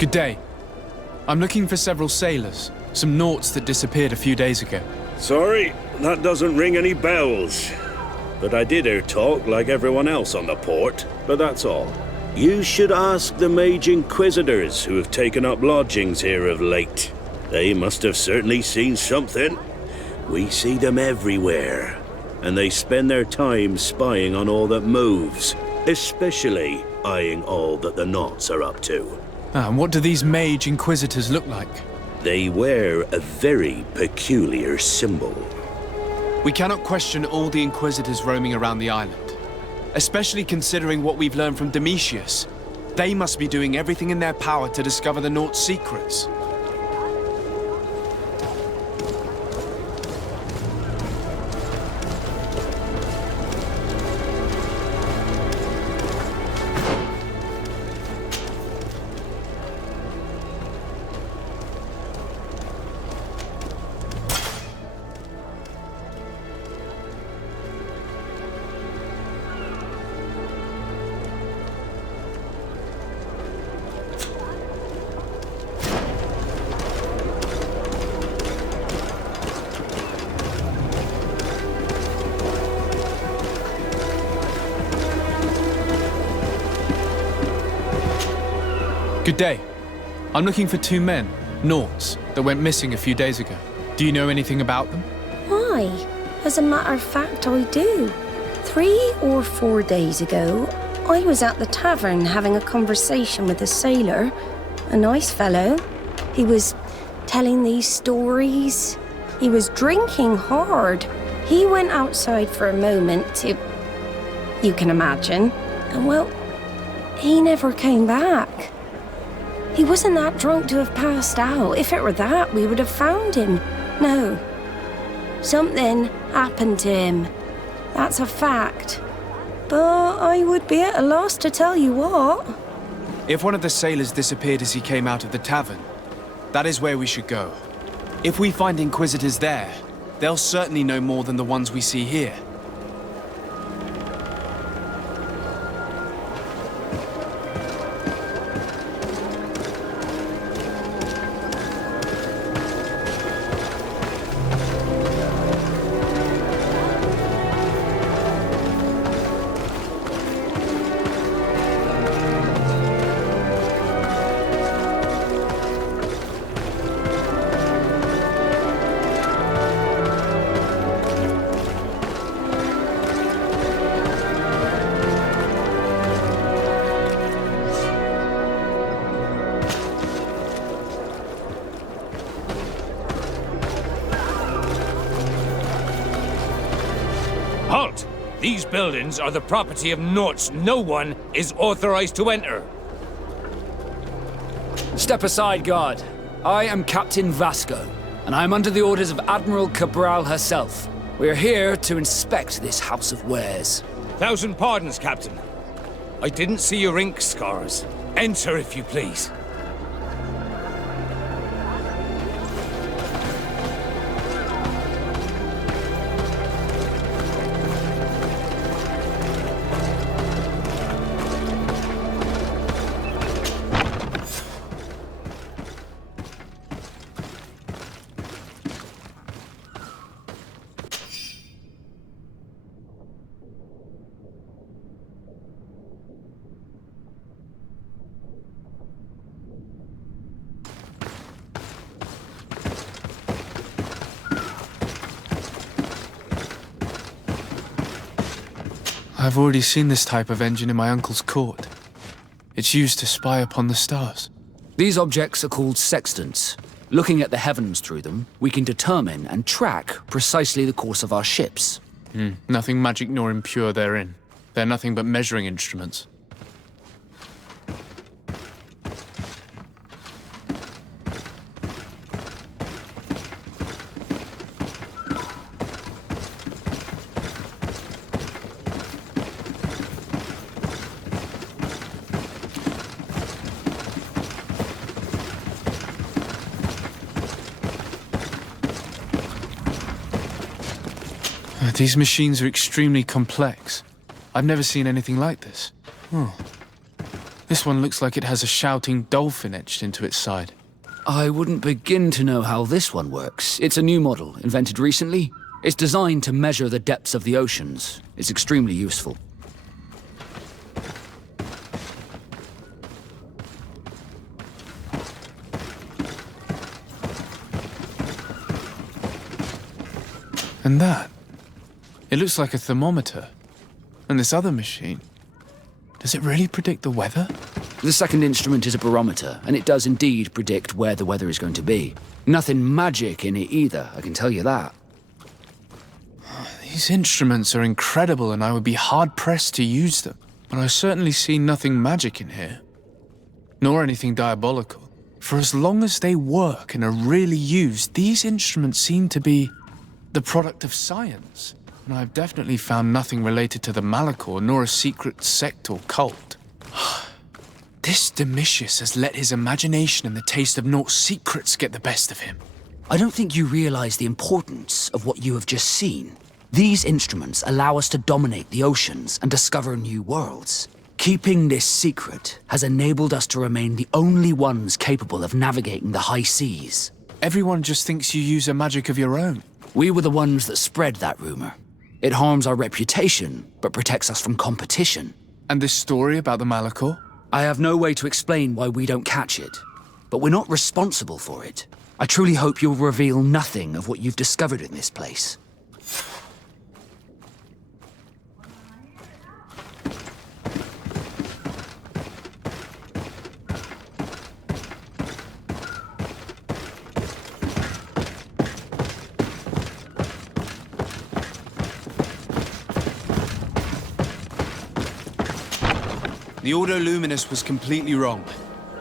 Good day. I'm looking for several sailors, some Naughts that disappeared a few days ago. Sorry, that doesn't ring any bells. But I did hear talk like everyone else on the port, but that's all. You should ask the Mage Inquisitors who have taken up lodgings here of late. They must have certainly seen something. We see them everywhere, and they spend their time spying on all that moves, especially eyeing all that the Naughts are up to. And what do these Mage Inquisitors look like? They wear a very peculiar symbol. We cannot question all the Inquisitors roaming around the island, especially considering what we've learned from Domitius. They must be doing everything in their power to discover the Naught's secrets. Good day. I'm looking for 2 men, Naught's, that went missing a few days ago. Do you know anything about them? Why? As a matter of fact, I do. 3 or 4 days ago, I was at the tavern having a conversation with a sailor, a nice fellow. He was telling these stories. He was drinking hard. He went outside for a moment to... you can imagine. And well, he never came back. He wasn't that drunk to have passed out. If it were that, we would have found him. No. Something happened to him. That's a fact. But I would be at a loss to tell you what. If one of the sailors disappeared as he came out of the tavern, that is where we should go. If we find Inquisitors there, they'll certainly know more than the ones we see here. Halt! These buildings are the property of Naught's. No one is authorized to enter. Step aside, guard. I am Captain Vasco, and I am under the orders of Admiral Cabral herself. We are here to inspect this house of wares. 1,000 pardons, Captain. I didn't see your ink scars. Enter, if you please. I've already seen this type of engine in my uncle's court. It's used to spy upon the stars. These objects are called sextants. Looking at the heavens through them, we can determine and track precisely the course of our ships. Nothing magic nor impure therein. They're nothing but measuring instruments. These machines are extremely complex. I've never seen anything like this. This one looks like it has a shouting dolphin etched into its side. I wouldn't begin to know how this one works. It's a new model, invented recently. It's designed to measure the depths of the oceans. It's extremely useful. And that? It looks like a thermometer. And this other machine, does it really predict the weather? The second instrument is a barometer, and it does indeed predict where the weather is going to be. Nothing magic in it either, I can tell you that. These instruments are incredible, and I would be hard-pressed to use them. But I certainly see nothing magic in here. Nor anything diabolical. For as long as they work and are really used, these instruments seem to be the product of science. And I've definitely found nothing related to the Malachor, nor a secret sect or cult. This Domitius has let his imagination and the taste of Naught's secrets get the best of him. I don't think you realize the importance of what you have just seen. These instruments allow us to dominate the oceans and discover new worlds. Keeping this secret has enabled us to remain the only ones capable of navigating the high seas. Everyone just thinks you use a magic of your own. We were the ones that spread that rumor. It harms our reputation, but protects us from competition. And this story about the Malachor? I have no way to explain why we don't catch it, but we're not responsible for it. I truly hope you'll reveal nothing of what you've discovered in this place. The Ordo Luminous was completely wrong.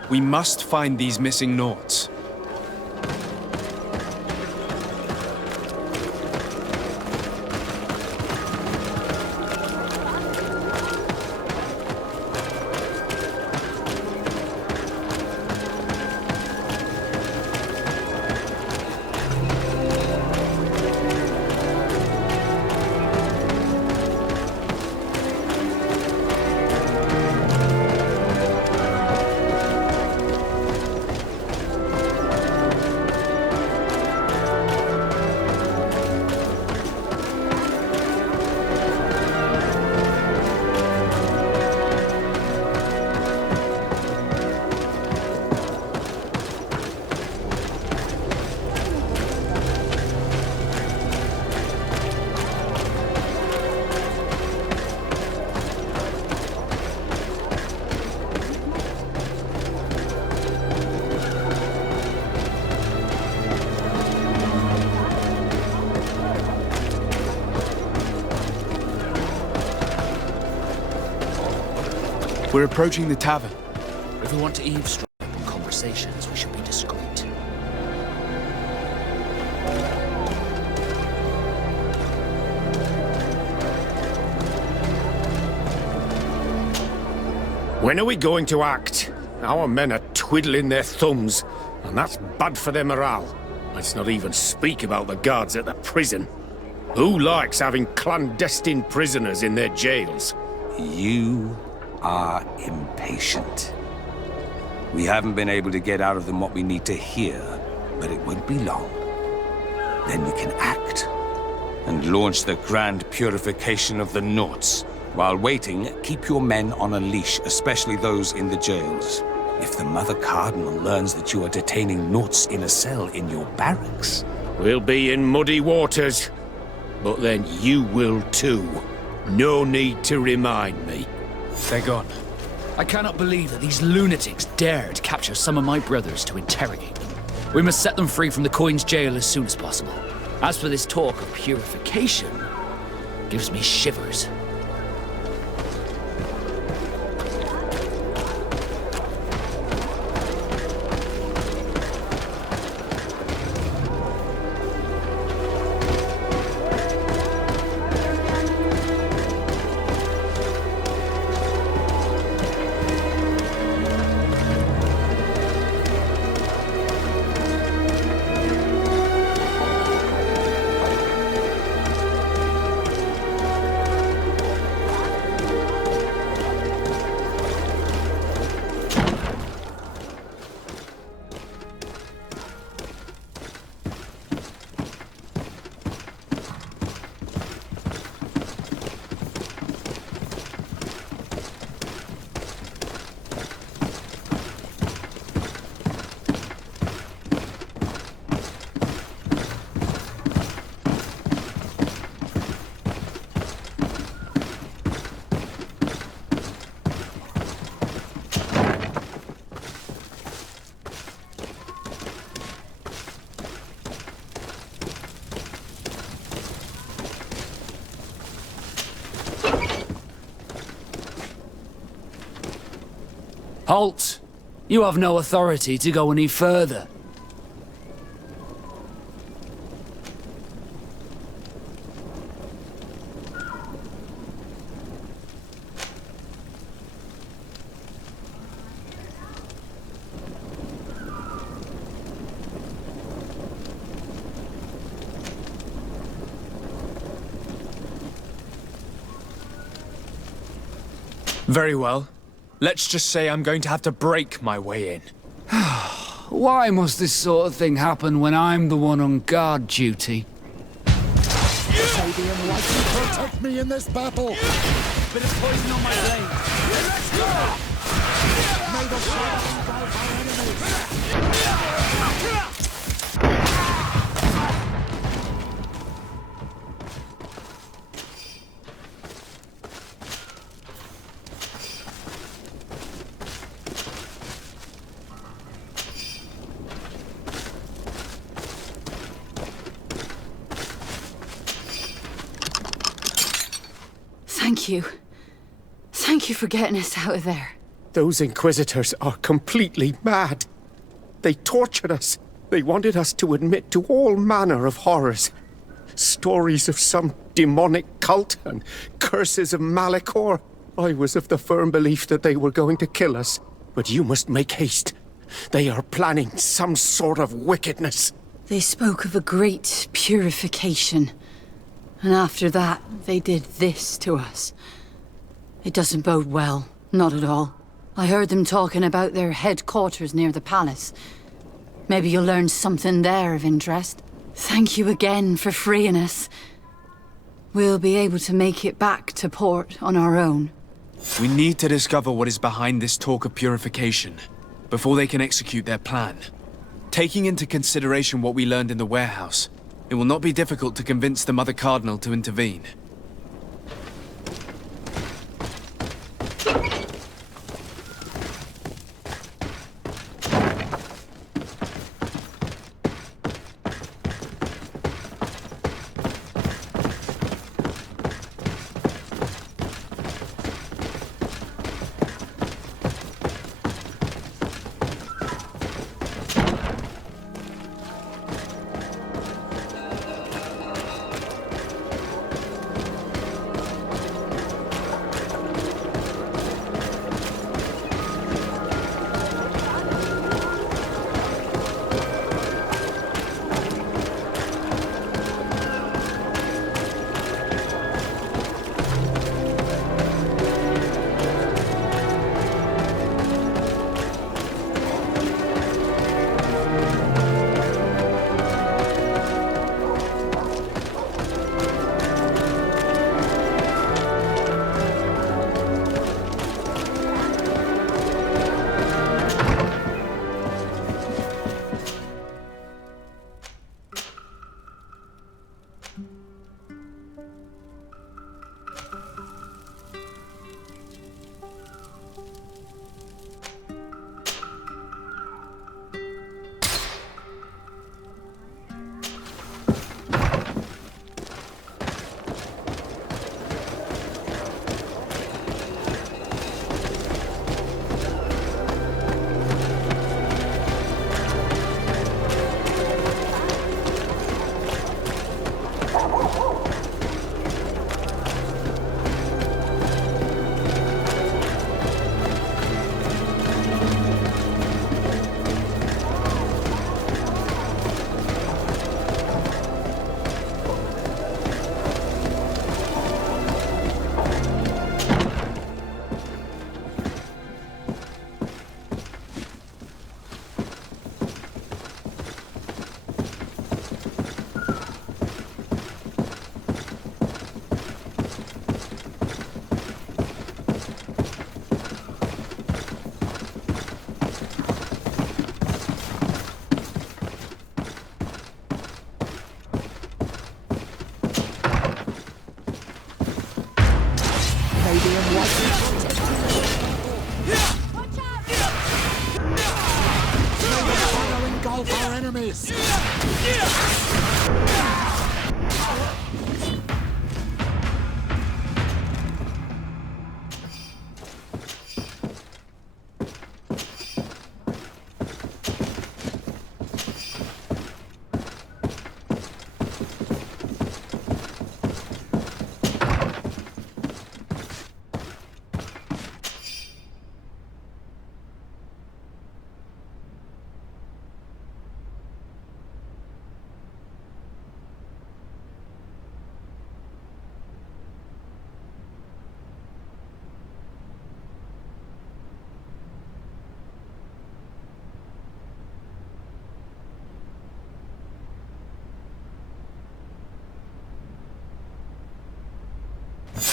We must find these missing Naughts. We're approaching the tavern. If we want to eavesdrop on conversations, we should be discreet. When are we going to act? Our men are twiddling their thumbs, and that's bad for their morale. Let's not even speak about the guards at the prison. Who likes having clandestine prisoners in their jails? You are impatient. We haven't been able to get out of them what we need to hear, but it won't be long. Then we can act and launch the grand purification of the Naughts. While waiting, keep your men on a leash, especially those in the jails. If the Mother Cardinal learns that you are detaining Naughts in a cell in your barracks... We'll be in muddy waters, but then you will too. No need to remind me. They're gone. I cannot believe that these lunatics dared capture some of my brothers to interrogate them. We must set them free from the Coin's jail as soon as possible. As for this talk of purification, gives me shivers. Halt! You have no authority to go any further. Very well. Let's just say I'm going to have to break my way in. Why must this sort of thing happen when I'm the one on guard duty? Fabian, why do you protect me in this battle? Bit of poison on my blade. Let's go! May the shadow engulf our enemies! Thank you. Thank you for getting us out of there. Those Inquisitors are completely mad. They tortured us. They wanted us to admit to all manner of horrors. Stories of some demonic cult and curses of Malachor. I was of the firm belief that they were going to kill us. But you must make haste. They are planning some sort of wickedness. They spoke of a great purification. And after that, they did this to us. It doesn't bode well. Not at all. I heard them talking about their headquarters near the palace. Maybe you'll learn something there of interest. Thank you again for freeing us. We'll be able to make it back to port on our own. We need to discover what is behind this talk of purification, before they can execute their plan. Taking into consideration what we learned in the warehouse, it will not be difficult to convince the Mother Cardinal to intervene.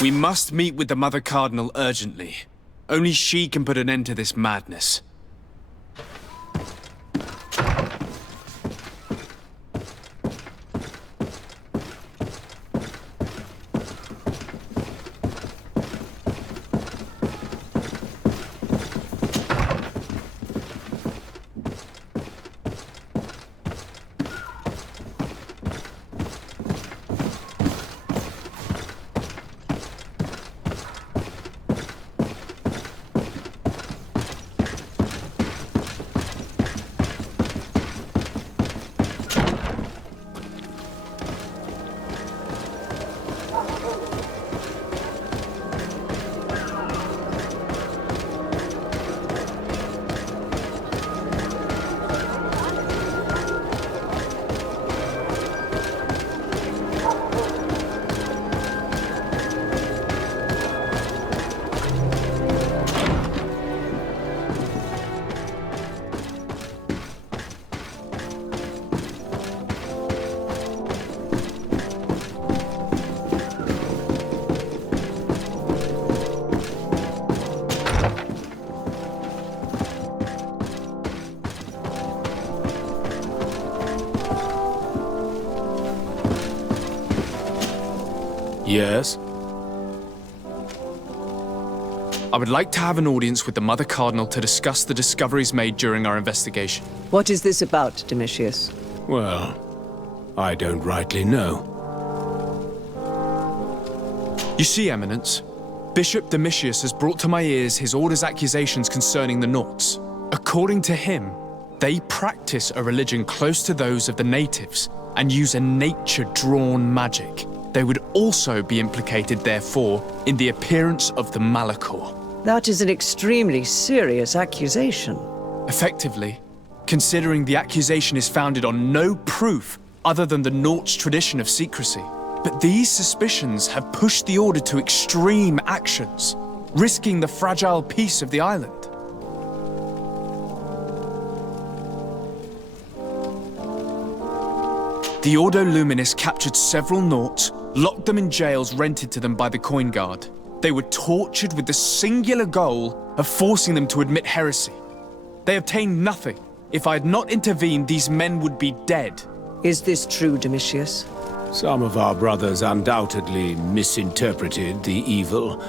We must meet with the Mother Cardinal urgently. Only she can put an end to this madness. Yes? I would like to have an audience with the Mother Cardinal to discuss the discoveries made during our investigation. What is this about, Domitius? Well, I don't rightly know. You see, Eminence, Bishop Domitius has brought to my ears his order's accusations concerning the Nauts. According to him, they practice a religion close to those of the natives and use a nature-drawn magic. They would also be implicated, therefore, in the appearance of the Malachor. That is an extremely serious accusation. Effectively, considering the accusation is founded on no proof other than the Nauts' tradition of secrecy. But these suspicions have pushed the Order to extreme actions, risking the fragile peace of the island. The Ordo Luminis captured several Nauts, locked them in jails rented to them by the Coin Guard. They were tortured with the singular goal of forcing them to admit heresy. They obtained nothing. If I had not intervened, these men would be dead. Is this true, Domitius? Some of our brothers undoubtedly misinterpreted the evil.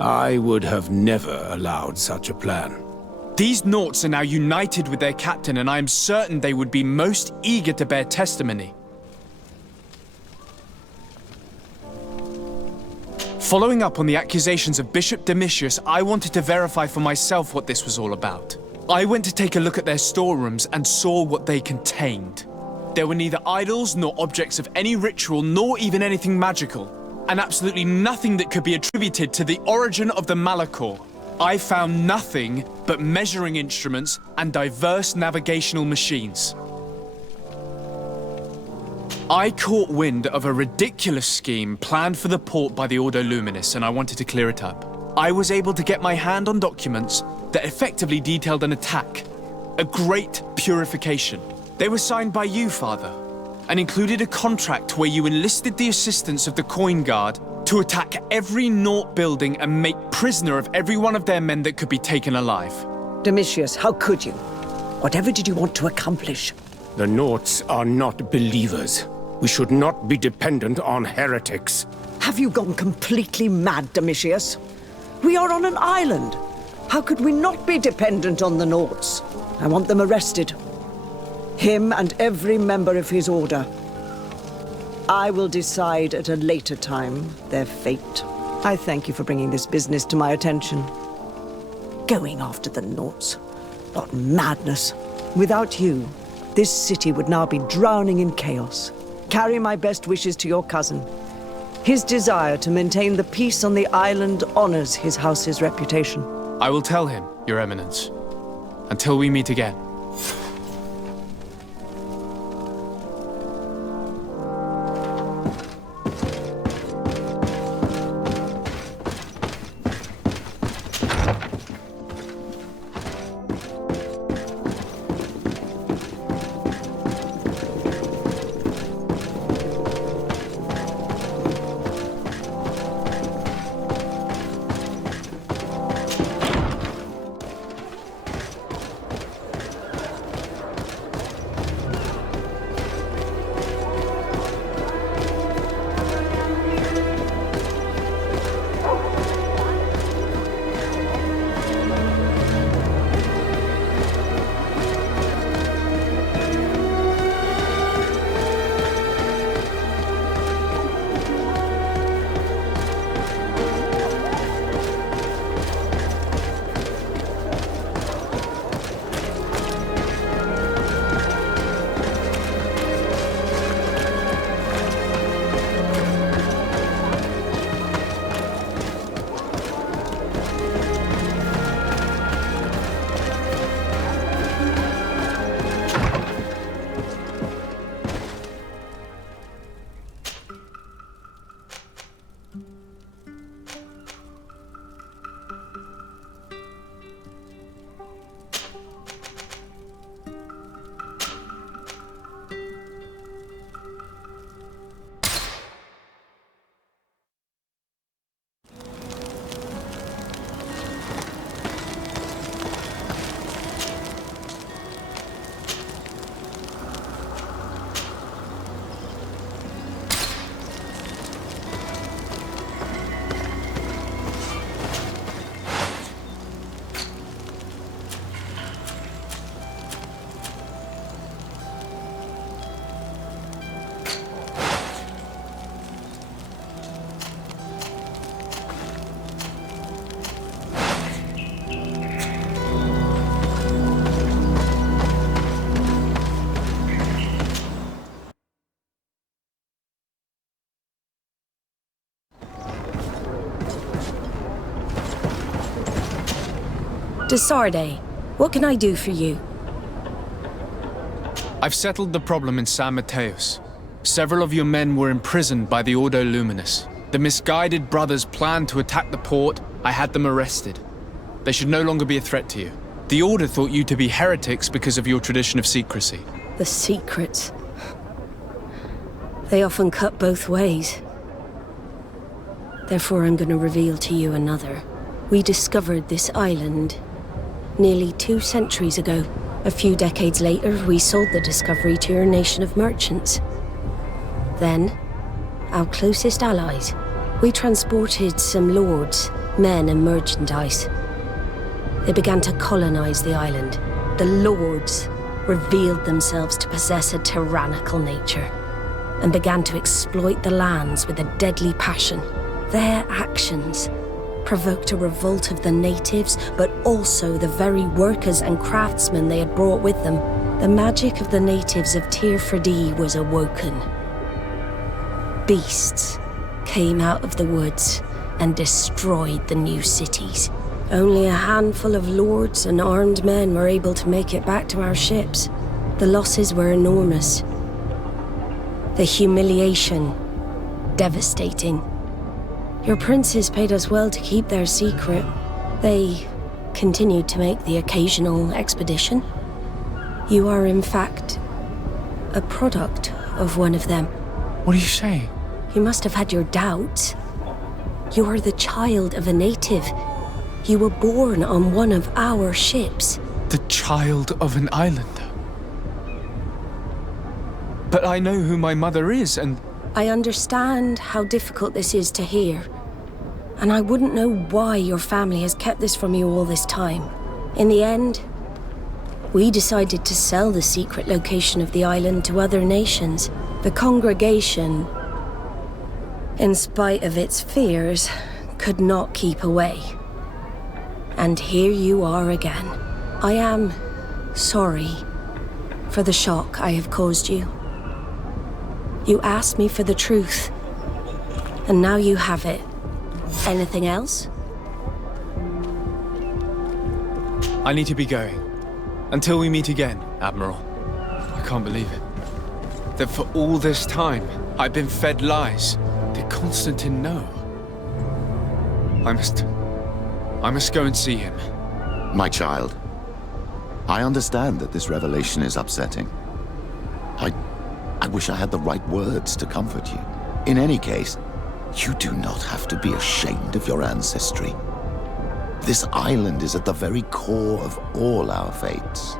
I would have never allowed such a plan. These Nauts are now united with their captain, and I am certain they would be most eager to bear testimony. Following up on the accusations of Bishop Domitius, I wanted to verify for myself what this was all about. I went to take a look at their storerooms and saw what they contained. There were neither idols nor objects of any ritual, nor even anything magical, and absolutely nothing that could be attributed to the origin of the Malachor. I found nothing but measuring instruments and diverse navigational machines. I caught wind of a ridiculous scheme planned for the port by the Ordo Luminis, and I wanted to clear it up. I was able to get my hand on documents that effectively detailed an attack, a great purification. They were signed by you, Father, and included a contract where you enlisted the assistance of the Coin Guard to attack every Naut building and make prisoner of every one of their men that could be taken alive. Domitius, how could you? Whatever did you want to accomplish? The Nauts are not believers. We should not be dependent on heretics. Have you gone completely mad, Domitius? We are on an island. How could we not be dependent on the Nauts? I want them arrested. Him and every member of his order. I will decide at a later time their fate. I thank you for bringing this business to my attention. Going after the Nauts. What madness. Without you, this city would now be drowning in chaos. Carry my best wishes to your cousin. His desire to maintain the peace on the island honors his house's reputation. I will tell him, Your Eminence. Until we meet again. De Sarde, what can I do for you? I've settled the problem in San Mateos. Several of your men were imprisoned by the Ordo Luminous. The misguided brothers planned to attack the port. I had them arrested. They should no longer be a threat to you. The Order thought you to be heretics because of your tradition of secrecy. The secrets. They often cut both ways. Therefore, I'm going to reveal to you another. We discovered this island nearly 2 centuries ago. A few decades later, we sold the discovery to your nation of merchants. Then, our closest allies, we transported some lords, men and merchandise. They began to colonize the island. The lords revealed themselves to possess a tyrannical nature and began to exploit the lands with a deadly passion. Their actions provoked a revolt of the natives, but also the very workers and craftsmen they had brought with them. The magic of the natives of Tir Freddy was awoken. Beasts came out of the woods and destroyed the new cities. Only a handful of lords and armed men were able to make it back to our ships. The losses were enormous. The humiliation, devastating. Your princes paid us well to keep their secret. They continued to make the occasional expedition. You are, in fact, a product of one of them. What are you saying? You must have had your doubts. You are the child of a native. You were born on one of our ships. The child of an islander? But I know who my mother is, and... I understand how difficult this is to hear. And I wouldn't know why your family has kept this from you all this time. In the end, we decided to sell the secret location of the island to other nations. The congregation, in spite of its fears, could not keep away. And here you are again. I am sorry for the shock I have caused you. You asked me for the truth, and now you have it. Anything else? I need to be going. Until we meet again, Admiral. I can't believe it. That for all this time, I've been fed lies. Did Constantine know? I must go and see him. My child, I understand that this revelation is upsetting. I wish I had the right words to comfort you. In any case, you do not have to be ashamed of your ancestry. This island is at the very core of all our fates.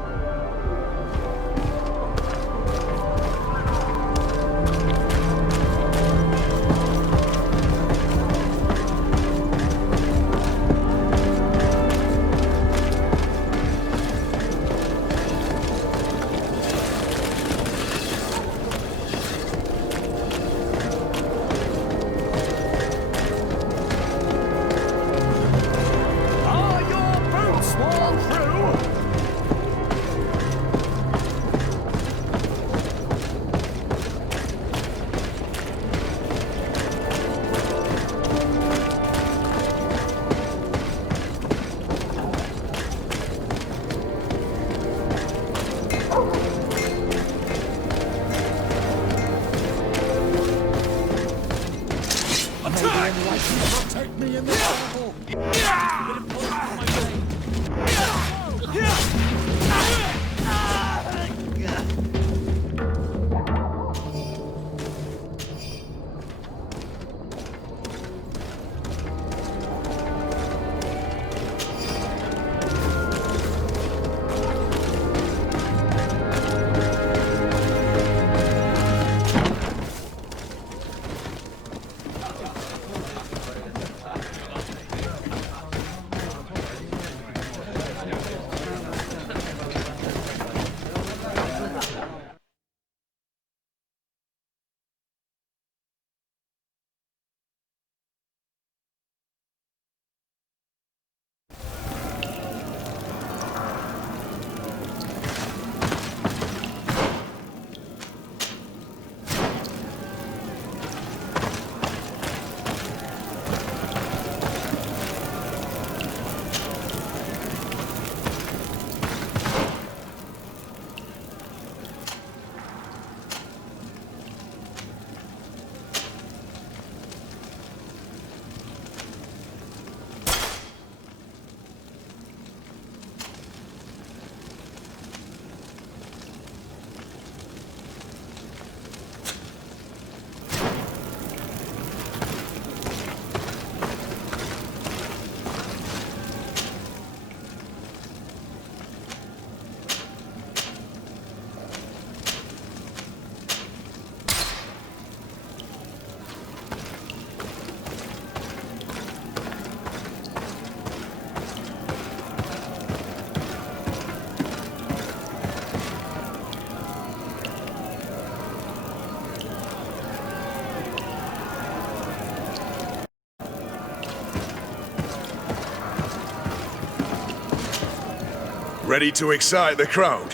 Ready to excite the crowd?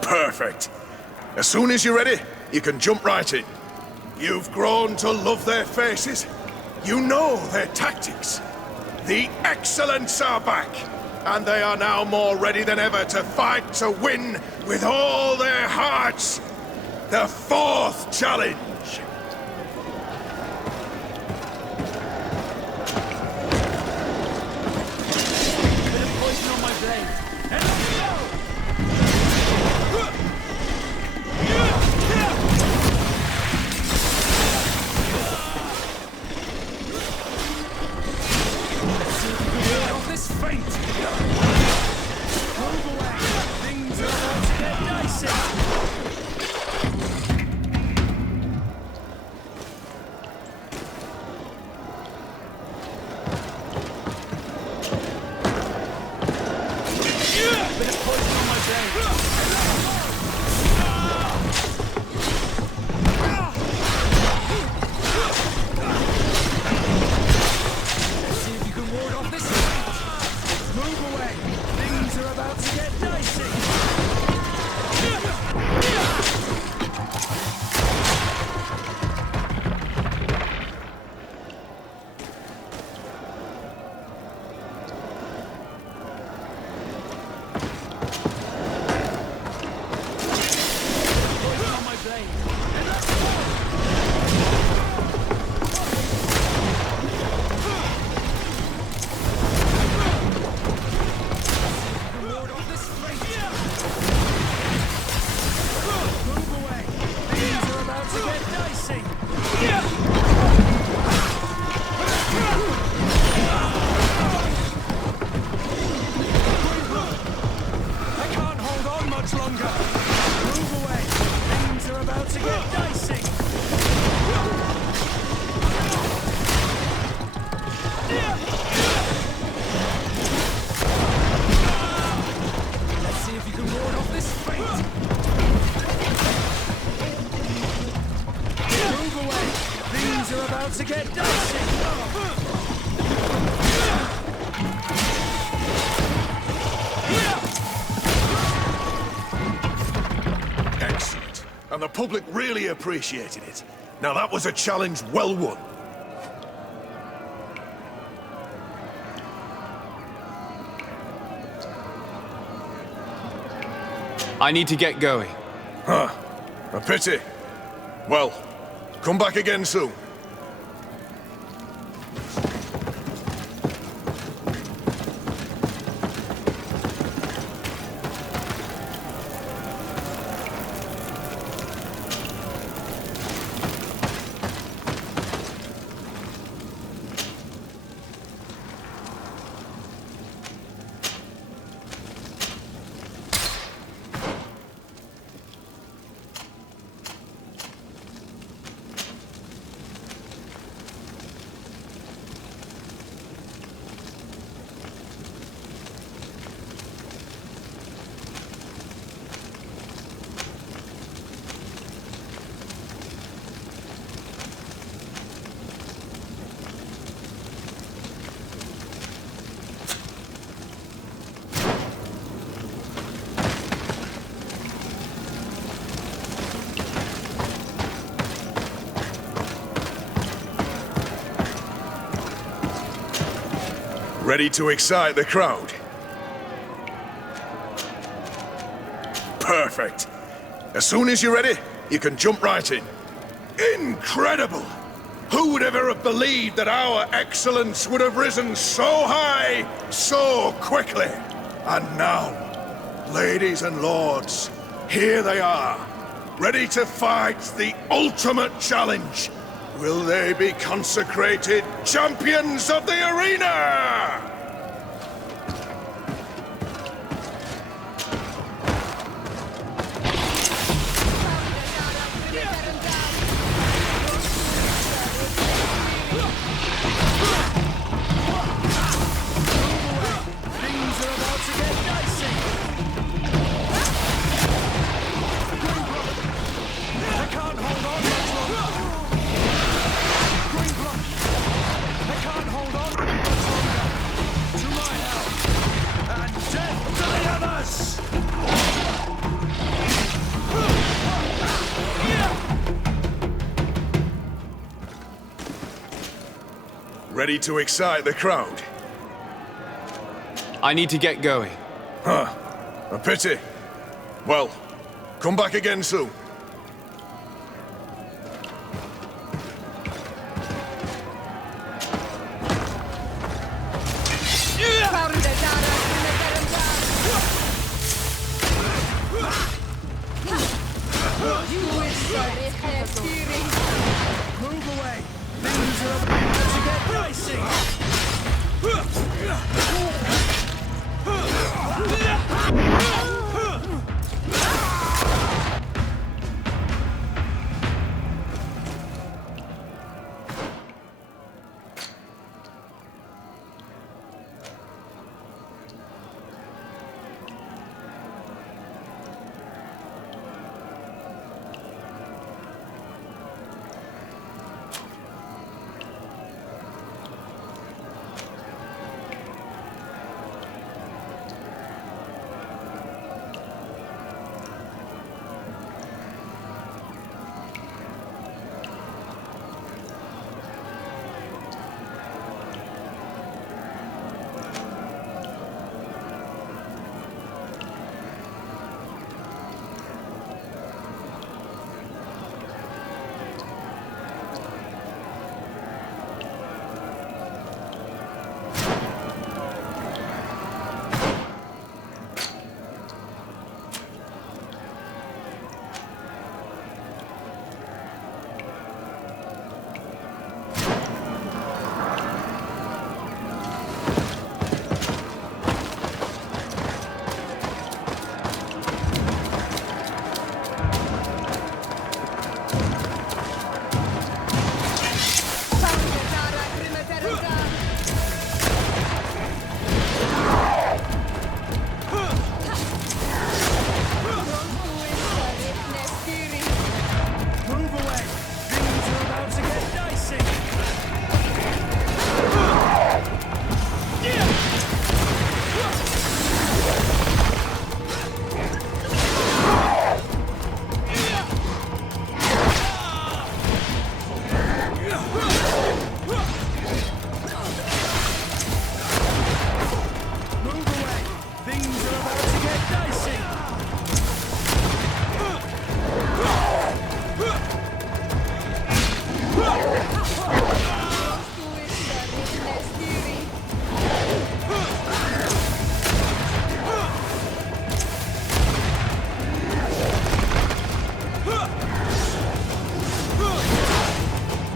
Perfect. As soon as you're ready, you can jump right in. You've grown to love their faces. You know their tactics. The Excellents are back, and they are now more ready than ever to fight to win with all their hearts. The fourth challenge. Excellent. And the public really appreciated it. Now that was a challenge well won. I need to get going. Huh. A pity. Well, come back again soon. Ready to excite the crowd? Perfect. As soon as you're ready, you can jump right in. Incredible! Who would ever have believed that our excellence would have risen so high, so quickly? And now, ladies and lords, here they are, ready to fight the ultimate challenge. Will they be consecrated champions of the arena? Ready to excite the crowd? I need to get going. Huh. A pity. Well, come back again soon.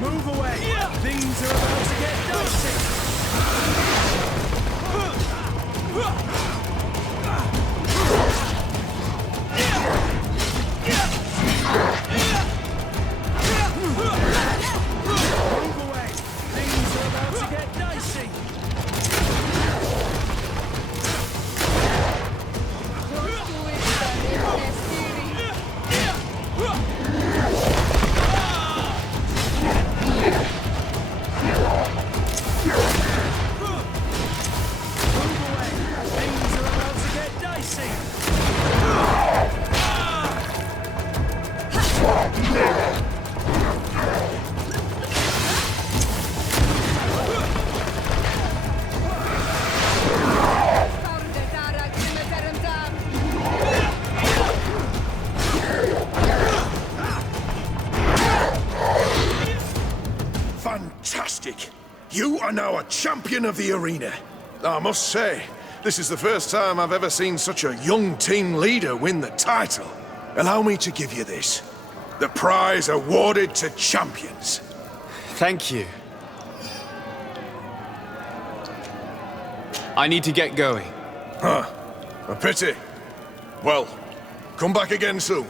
Move away! Things are about to get dicey! Fantastic! You are now a champion of the arena. I must say, this is the first time I've ever seen such a young team leader win the title. Allow me to give you this. The prize awarded to champions. Thank you. I need to get going. Huh. A pity. Well, come back again soon.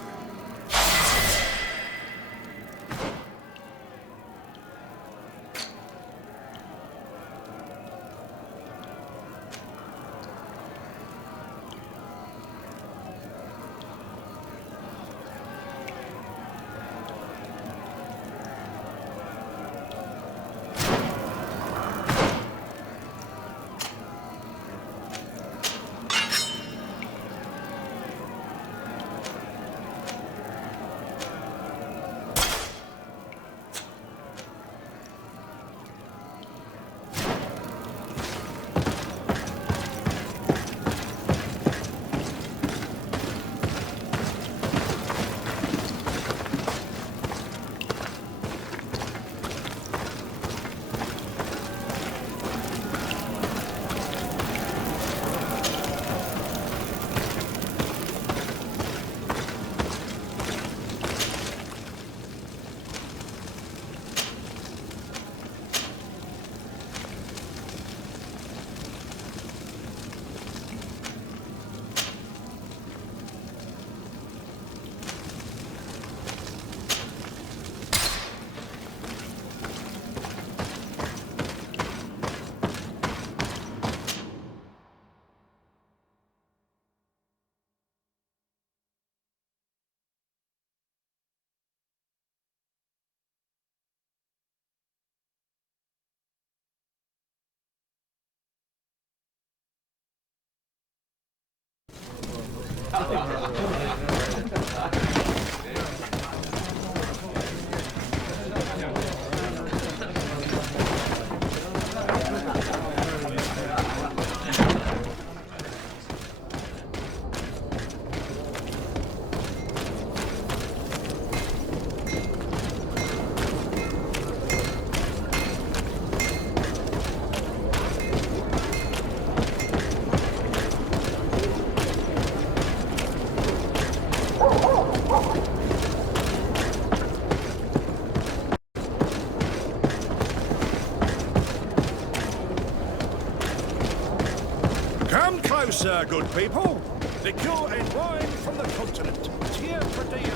Come closer, good people. Liqueur and wine from the continent. Tier for dia.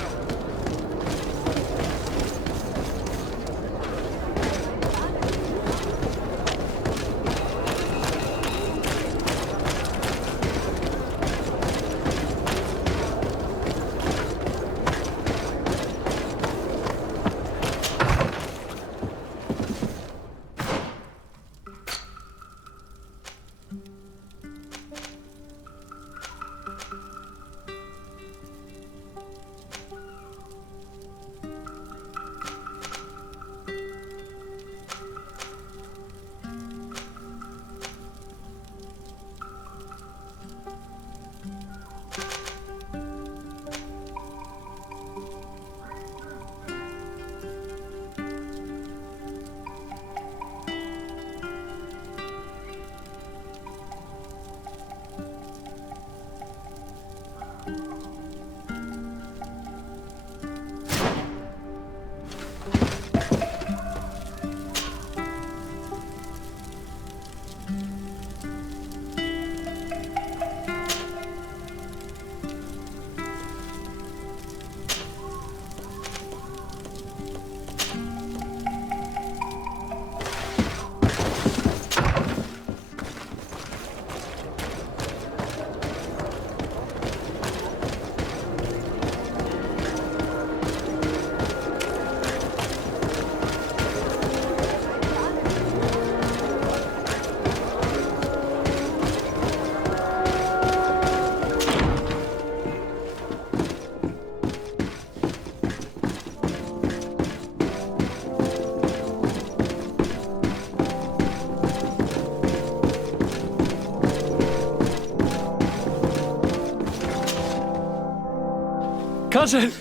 Cousin,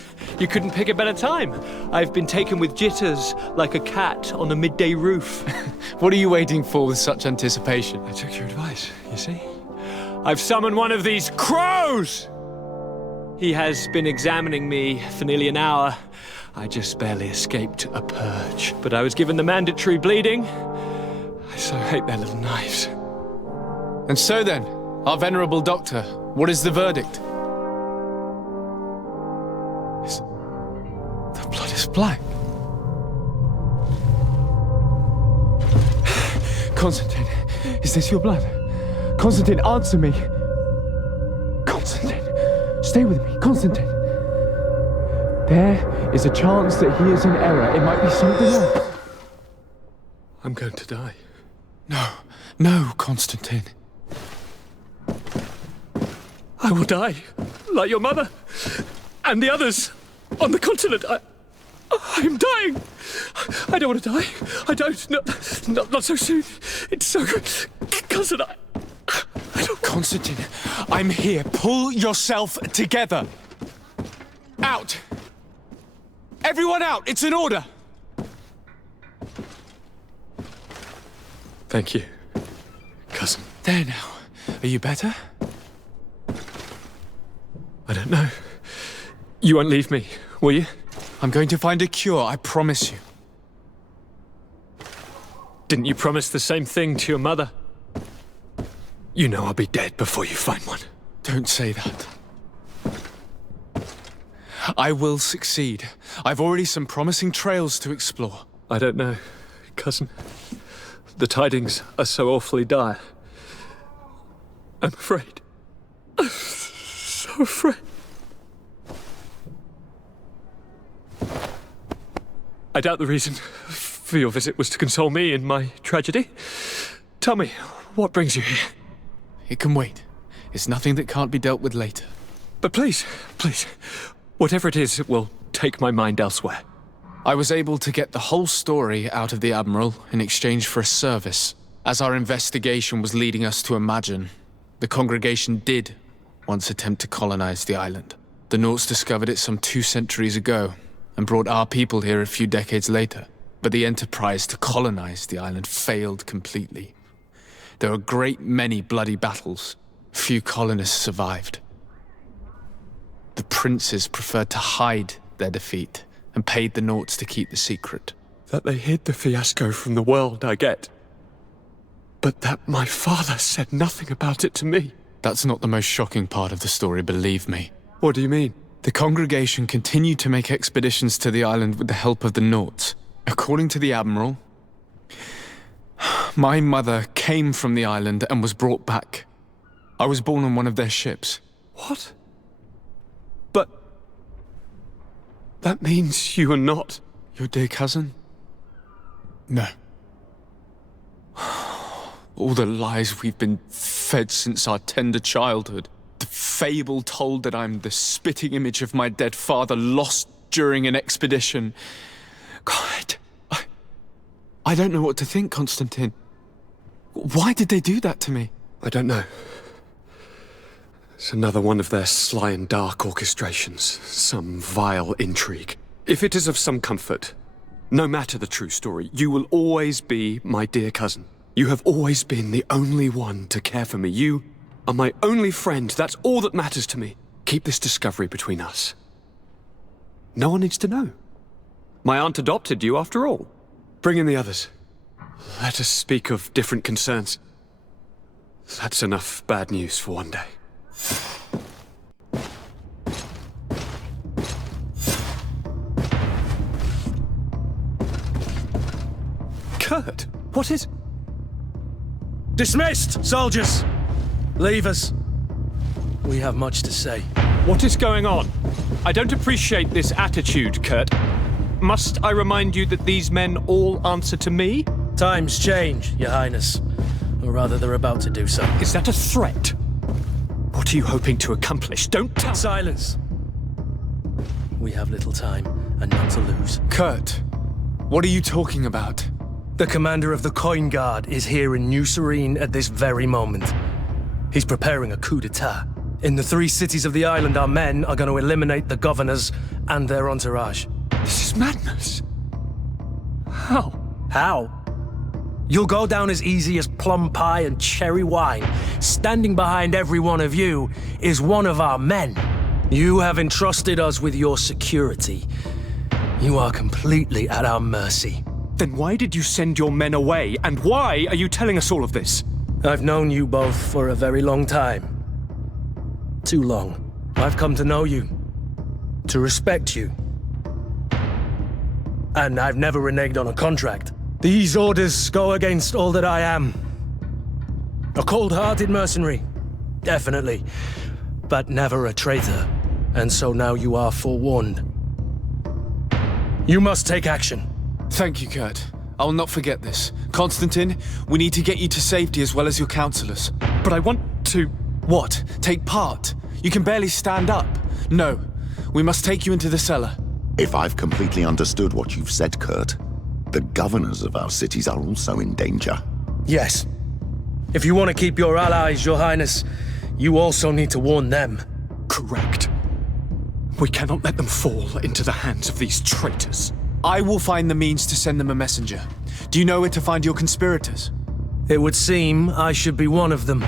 you couldn't pick a better time. I've been taken with jitters like a cat on a midday roof. What are you waiting for with such anticipation? I took your advice, you see? I've summoned one of these crows! He has been examining me for nearly an hour. I just barely escaped a purge. But I was given the mandatory bleeding. I so hate their little knives. And so then, our venerable doctor, what is the verdict? The blood is black. Constantine, is this your blood? Constantine, answer me! Constantine, stay with me, Constantine. There is a chance that he is in error. It might be something else. I'm going to die. No, Constantine. I will die, like your mother, and the others on the continent. I'm dying. I don't want to die. I don't. Not so soon. It's so good. Cousin, I don't... Constantine, I'm here. Pull yourself together. Out. Everyone out. It's an order. Thank you, cousin. There now. Are you better? I don't know. You won't leave me, will you? I'm going to find a cure, I promise you. Didn't you promise the same thing to your mother? You know I'll be dead before you find one. Don't say that. I will succeed. I've already some promising trails to explore. I don't know, cousin. The tidings are so awfully dire. I'm afraid. I'm so afraid. I doubt the reason for your visit was to console me in my tragedy. Tell me, what brings you here? It can wait. It's nothing that can't be dealt with later. But please, please, whatever it is, it will take my mind elsewhere. I was able to get the whole story out of the Admiral in exchange for a service. As our investigation was leading us to imagine, the congregation did once attempt to colonize the island. The Nauts discovered it some 2 centuries ago and brought our people here a few decades later. But the enterprise to colonize the island failed completely. There were a great many bloody battles. Few colonists survived. The princes preferred to hide their defeat and paid the Nauts to keep the secret. That they hid the fiasco from the world, I get. But that my father said nothing about it to me. That's not the most shocking part of the story, believe me. What do you mean? The congregation continued to make expeditions to the island with the help of the Nauts. According to the Admiral, my mother came from the island and was brought back. I was born on one of their ships. What? But... that means you are not... your dear cousin? No. All the lies we've been fed since our tender childhood. The fable told that I'm the spitting image of my dead father lost during an expedition. God, I don't know what to think, Constantine. Why did they do that to me? I don't know. It's another one of their sly and dark orchestrations. Some vile intrigue. If it is of some comfort, no matter the true story, you will always be my dear cousin. You have always been the only one to care for me. You are my only friend. That's all that matters to me. Keep this discovery between us. No one needs to know. My aunt adopted you after all. Bring in the others. Let us speak of different concerns. That's enough bad news for one day. Kurt, what is... Dismissed, soldiers! Leave us. We have much to say. What is going on? I don't appreciate this attitude, Kurt. Must I remind you that these men all answer to me? Times change, Your Highness. Or rather, they're about to do so. Is that a threat? What are you hoping to accomplish? Don't tell... Silence! We have little time, and none to lose. Kurt, what are you talking about? The commander of the Coin Guard is here in New Serene at this very moment. He's preparing a coup d'etat. In the 3 cities of the island, our men are going to eliminate the governors and their entourage. This is madness. How? How? You'll go down as easy as plum pie and cherry wine. Standing behind every one of you is one of our men. You have entrusted us with your security. You are completely at our mercy. Then why did you send your men away? And why are you telling us all of this? I've known you both for a very long time. Too long. I've come to know you. To respect you. And I've never reneged on a contract. These orders go against all that I am. A cold-hearted mercenary. Definitely. But never a traitor. And so now you are forewarned. You must take action. Thank you, Kurt. I will not forget this. Constantine, we need to get you to safety as well as your counselors. But I want to... What? Take part? You can barely stand up. No. We must take you into the cellar. If I've completely understood what you've said, Kurt, the governors of our cities are also in danger. Yes. If you want to keep your allies, Your Highness, you also need to warn them. Correct. We cannot let them fall into the hands of these traitors. I will find the means to send them a messenger. Do you know where to find your conspirators? It would seem I should be one of them.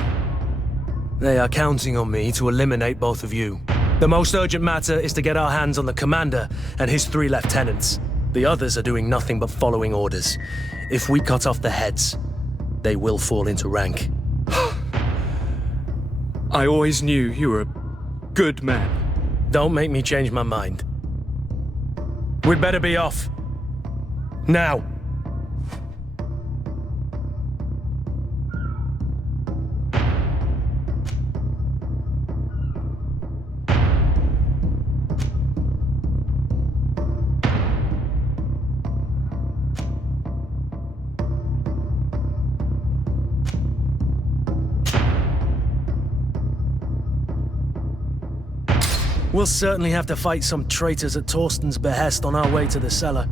They are counting on me to eliminate both of you. The most urgent matter is to get our hands on the commander and his 3 lieutenants. The others are doing nothing but following orders. If we cut off their heads, they will fall into rank. I always knew you were a good man. Don't make me change my mind. We'd better be off. Now. We'll certainly have to fight some traitors at Torsten's behest on our way to the cellar.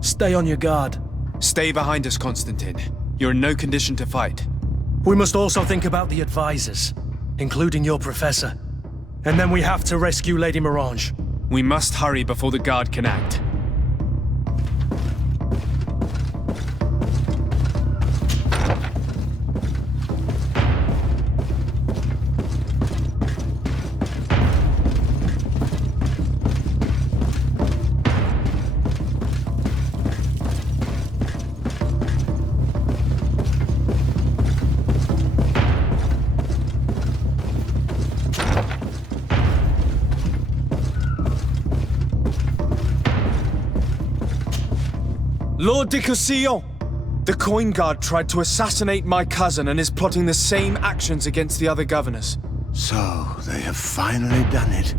Stay on your guard. Stay behind us, Constantine. You're in no condition to fight. We must also think about the advisors, including your professor. And then we have to rescue Lady Mirange. We must hurry before the guard can act. Lord de Cossillon! The Coin Guard tried to assassinate my cousin and is plotting the same actions against the other governors. So, they have finally done it.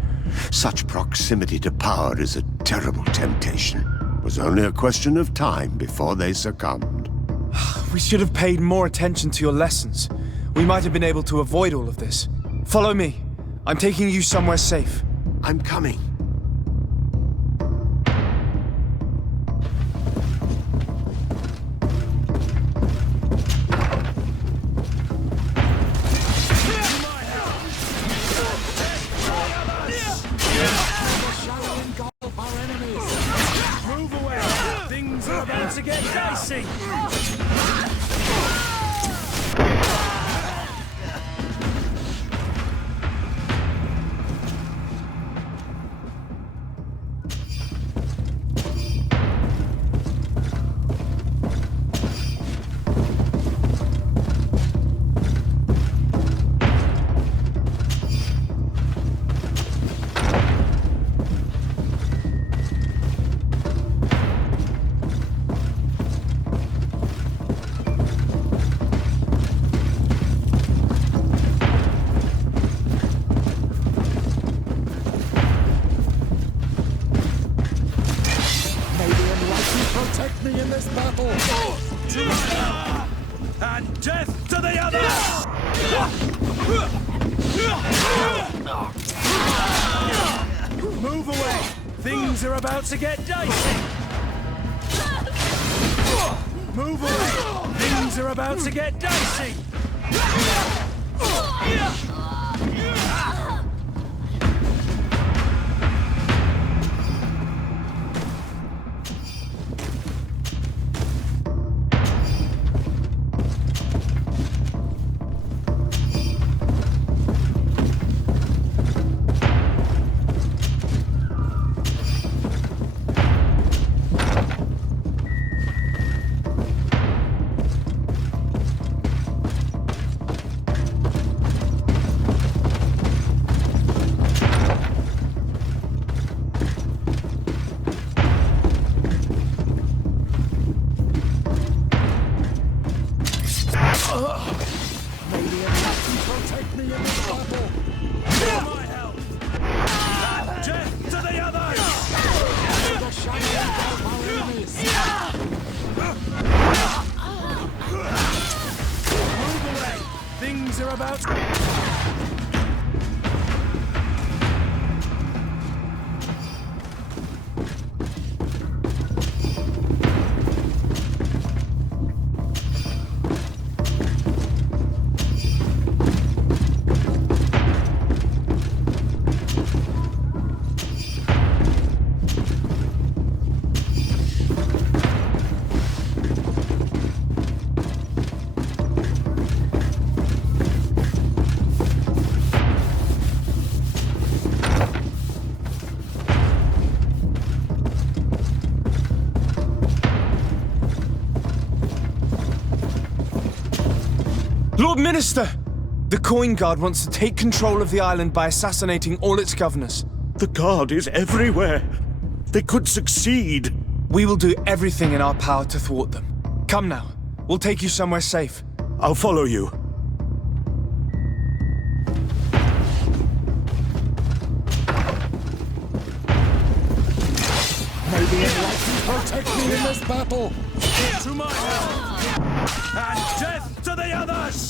Such proximity to power is a terrible temptation. It was only a question of time before they succumbed. We should have paid more attention to your lessons. We might have been able to avoid all of this. Follow me. I'm taking you somewhere safe. I'm coming. Move away! Things are about to get dicey! Protect me in this battle! To my help! And death to the others! Move away! Things are about to get dicey! Move away! Things are about to get dicey! Protect me in this battle! For my help! And death to the others! The shining of our enemies! Move away! Things are about to... Lord Minister! The Coin Guard wants to take control of the island by assassinating all its governors. The Guard is everywhere. They could succeed. We will do everything in our power to thwart them. Come now. We'll take you somewhere safe. I'll follow you. May the enlightened protect me in this battle! To my help! And death to the others!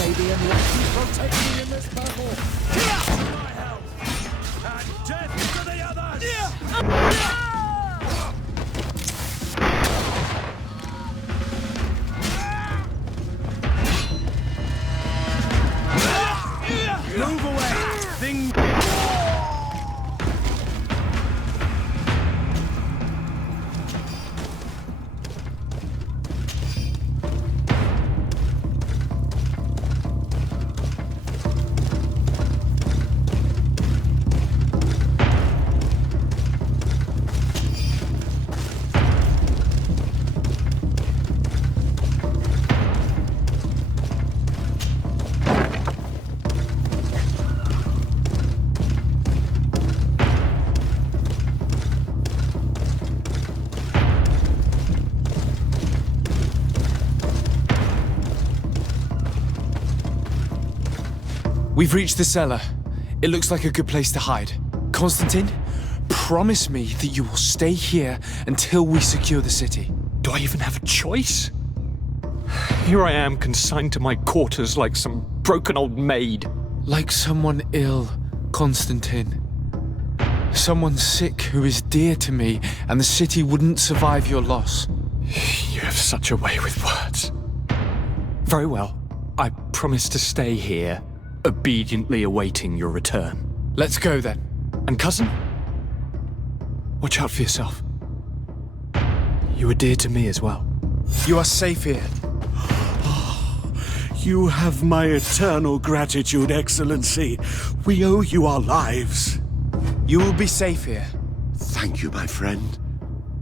Maybe unlucky protect me in this battle. My health and death to the others. Move away! Thing. We've reached the cellar. It looks like a good place to hide. Constantine, promise me that you will stay here until we secure the city. Do I even have a choice? Here I am, consigned to my quarters like some broken old maid. Like someone ill, Constantine. Someone sick who is dear to me, and the city wouldn't survive your loss. You have such a way with words. Very well. I promise to stay here, obediently awaiting your return. Let's go then. And cousin, watch out for yourself. You are dear to me as well. You are safe here. You have my eternal gratitude, Excellency. We owe you our lives. You will be safe here. Thank you, my friend.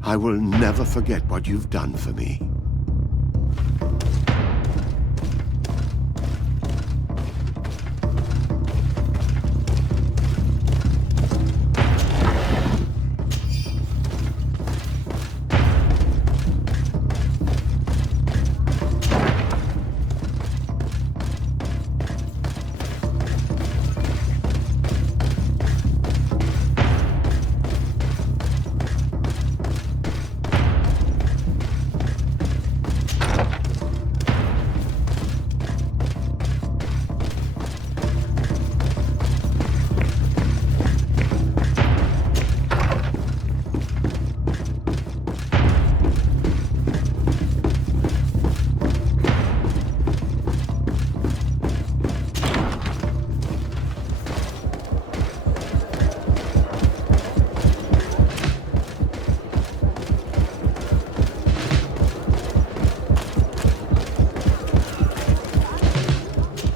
I will never forget what you've done for me.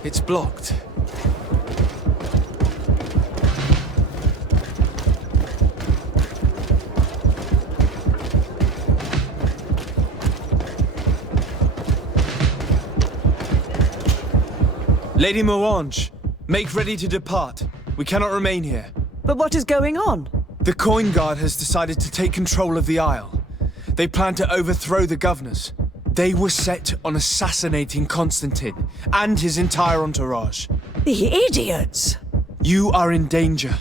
It's blocked. Lady Morange, make ready to depart. We cannot remain here. But what is going on? The Coin Guard has decided to take control of the Isle. They plan to overthrow the governors. They were set on assassinating Constantine and his entire entourage. The idiots! You are in danger.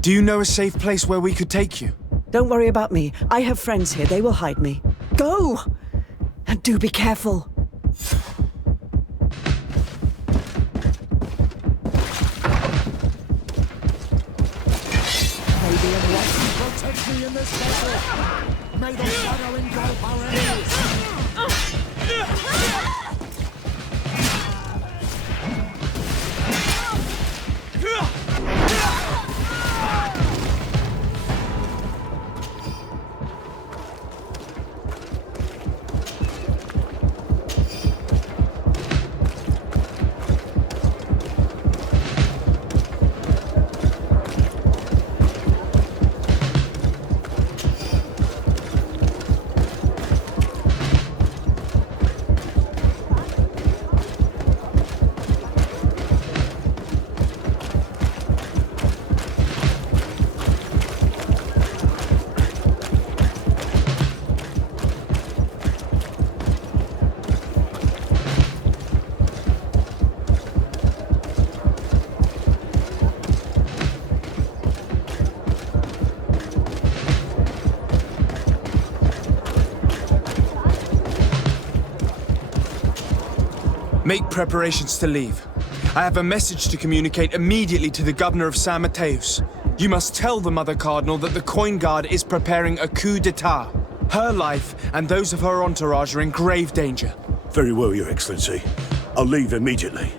Do you know a safe place where we could take you? Don't worry about me. I have friends here. They will hide me. Go! And do be careful. protect me in this battle. May the shadow engulf our enemies. Make preparations to leave. I have a message to communicate immediately to the governor of San Mateus. You must tell the Mother Cardinal that the Coin Guard is preparing a coup d'etat. Her life and those of her entourage are in grave danger. Very well, Your Excellency. I'll leave immediately.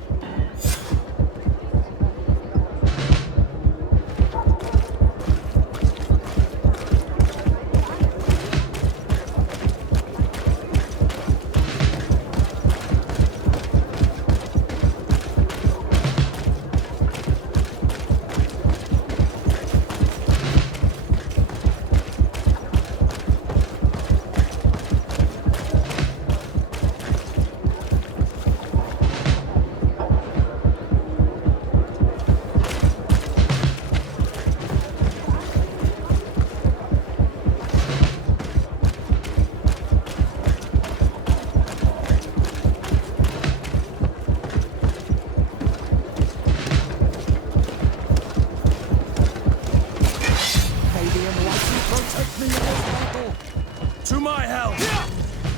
To my help!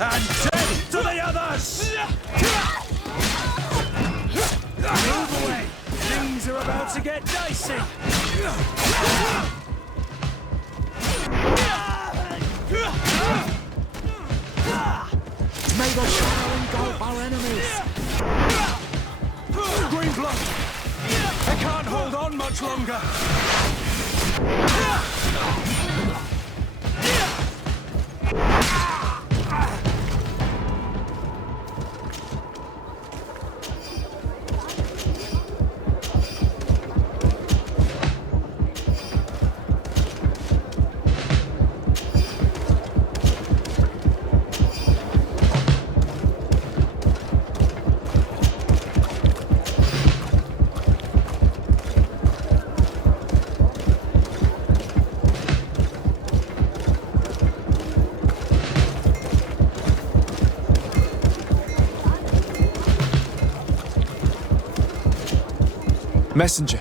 And death to the others! Move away! Things are about to get dicey! May the shadow engulf our enemies! Green blood! I can't hold on much longer! Messenger,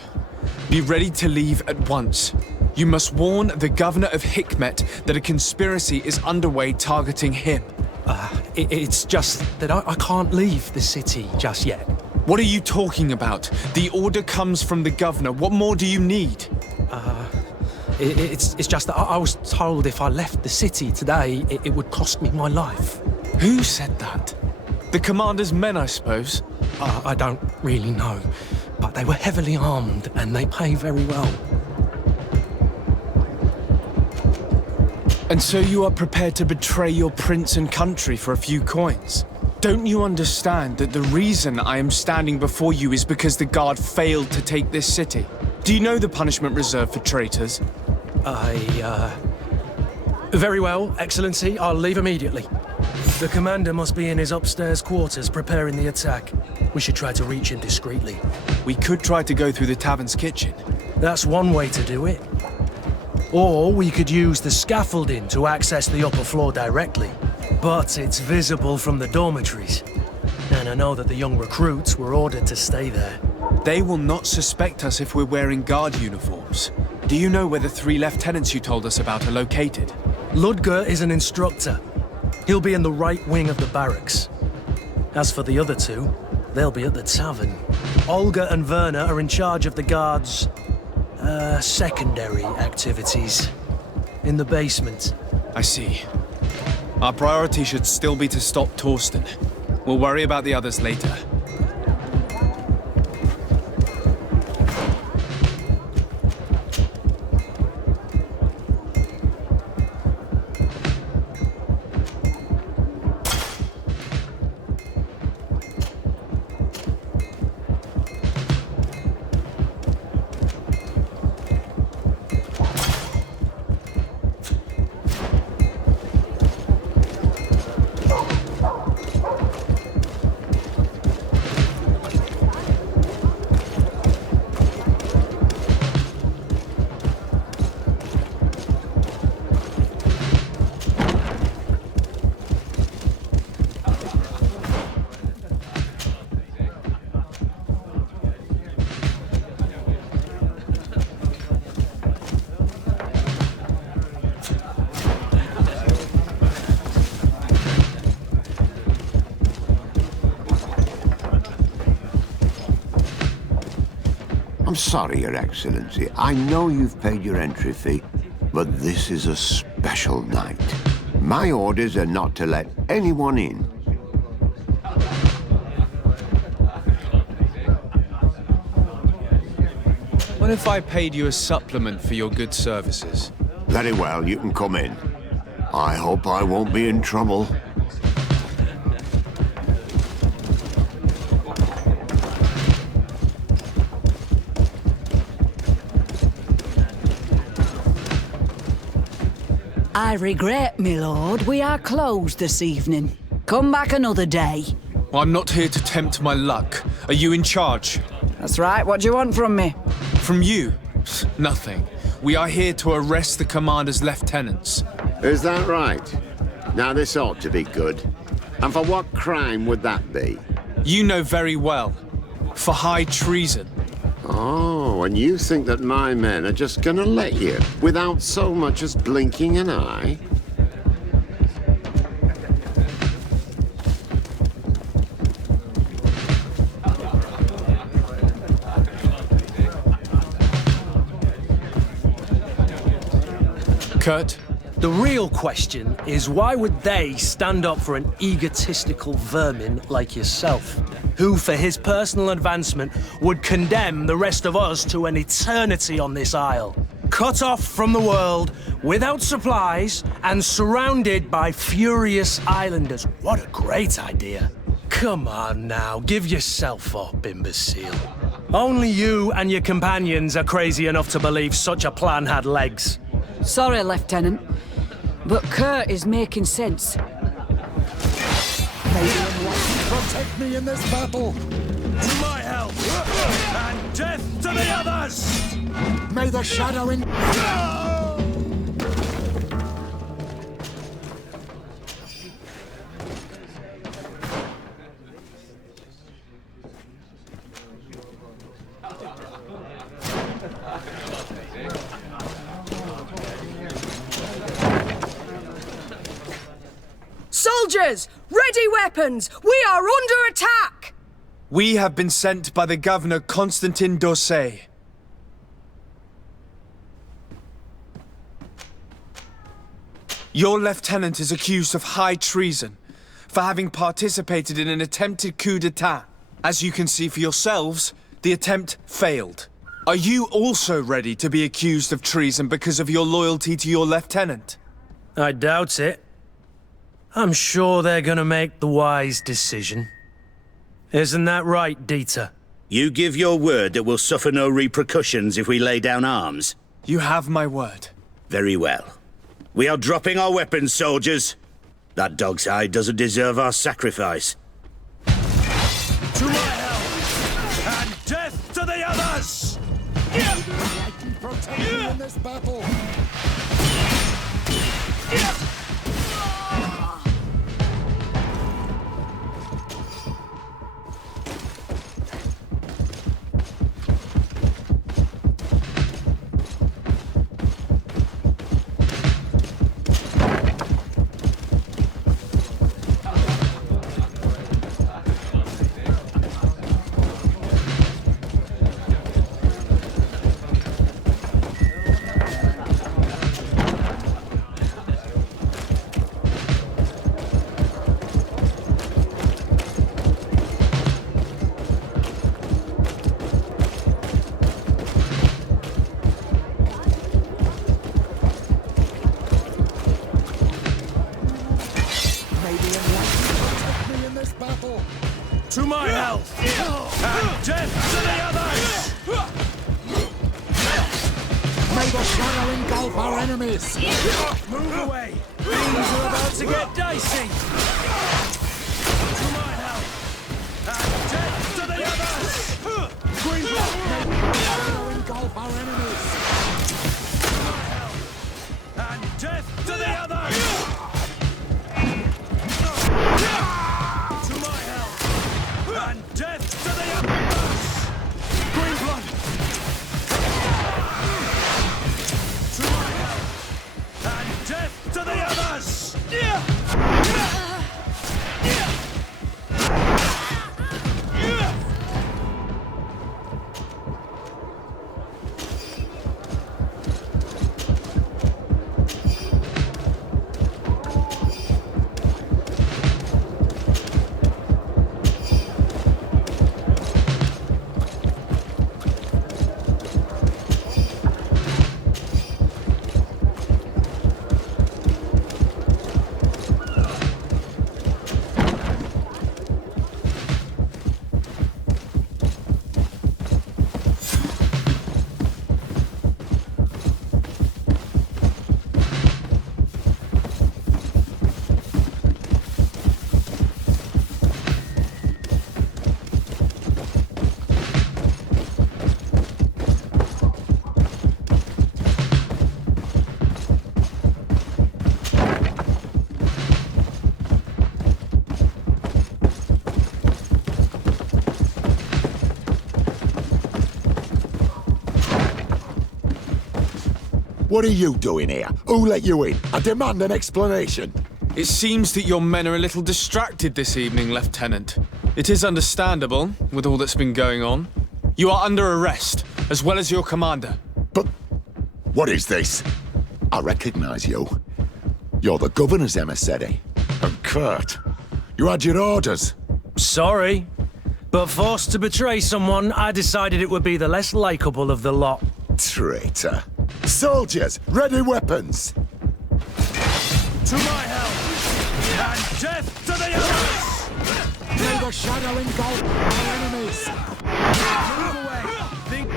be ready to leave at once. You must warn the governor of Hikmet that a conspiracy is underway targeting him. It's just that I can't leave the city just yet. What are you talking about? The order comes from the governor. What more do you need? It's just that I was told if I left the city today, it would cost me my life. Who said that? The commander's men, I suppose? I don't really know. But they were heavily armed, and they pay very well. And so you are prepared to betray your prince and country for a few coins? Don't you understand that the reason I am standing before you is because the Guard failed to take this city? Do you know the punishment reserved for traitors? Very well, Excellency. I'll leave immediately. The commander must be in his upstairs quarters preparing the attack. We should try to reach him discreetly. We could try to go through the tavern's kitchen. That's one way to do it. Or we could use the scaffolding to access the upper floor directly. But it's visible from the dormitories. And I know that the young recruits were ordered to stay there. They will not suspect us if we're wearing guard uniforms. Do you know where the 3 lieutenants you told us about are located? Ludger is an instructor. He'll be in the right wing of the barracks. As for the other 2, they'll be at the tavern. Olga and Werner are in charge of the guard's secondary activities. in the basement. I see. Our priority should still be to stop Torsten. We'll worry about the others later. I'm sorry, Your Excellency. I know you've paid your entry fee, but this is a special night. My orders are not to let anyone in. What if I paid you a supplement for your good services? Very well, you can come in. I hope I won't be in trouble. I regret, my lord, we are closed this evening. Come back another day. I'm not here to tempt my luck. Are you in charge? That's right. What do you want from me? From you? Nothing. We are here to arrest the commander's lieutenants. Is that right? Now this ought to be good. And for what crime would that be? You know very well. For high treason. Oh, and you think that my men are just gonna let you, without so much as blinking an eye? Kurt? The real question is why would they stand up for an egotistical vermin like yourself, who for his personal advancement would condemn the rest of us to an eternity on this isle, cut off from the world, without supplies, and surrounded by furious islanders? What a great idea. Come on now, give yourself up, imbecile. Only you and your companions are crazy enough to believe such a plan had legs. Sorry, Lieutenant, but Kurt is making sense. Protect me in this battle! To my help! And death to the others! May the shadow in... Soldiers! Ready weapons! We are under attack! We have been sent by the governor Constantin d'Orsay. Your lieutenant is accused of high treason for having participated in an attempted coup d'etat. As you can see for yourselves, the attempt failed. Are you also ready to be accused of treason because of your loyalty to your lieutenant? I doubt it. I'm sure they're gonna make the wise decision. Isn't that right, Dieter? You give your word that we'll suffer no repercussions if we lay down arms? You have my word. Very well. We are dropping our weapons, soldiers. That dog's hide doesn't deserve our sacrifice. To my help! And death to the others! I can protect you in this battle! May the shadow engulf our enemies! Move away! Things are about to get dicey! To my help! And death to the others! GreedFall! May the shadow engulf our enemies! To my help! And death to the others! To my help! And death to the others! GreedFall! To my help! And death to the others! What are you doing here? Who let you in? I demand an explanation. It seems that your men are a little distracted this evening, Lieutenant. It is understandable, with all that's been going on. You are under arrest, as well as your commander. But what is this? I recognize you. You're the governor's emissary. And Kurt, you had your orders. Sorry, but forced to betray someone, I decided it would be the less likable of the lot. Traitor. Soldiers, ready weapons! To my help! And death to the others! May the shadow engulf our enemies! Move away! Think...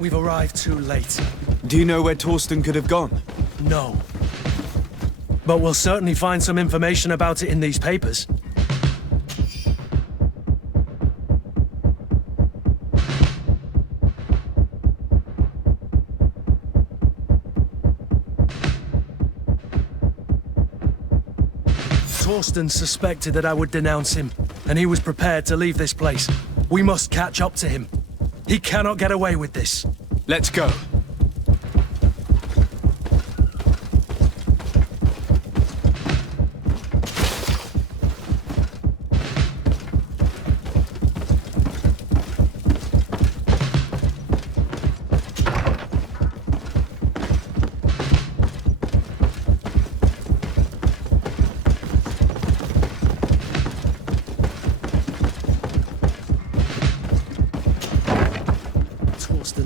We've arrived too late. Do you know where Torsten could have gone? No. But we'll certainly find some information about it in these papers. Torsten suspected that I would denounce him, and he was prepared to leave this place. We must catch up to him. He cannot get away with this. Let's go.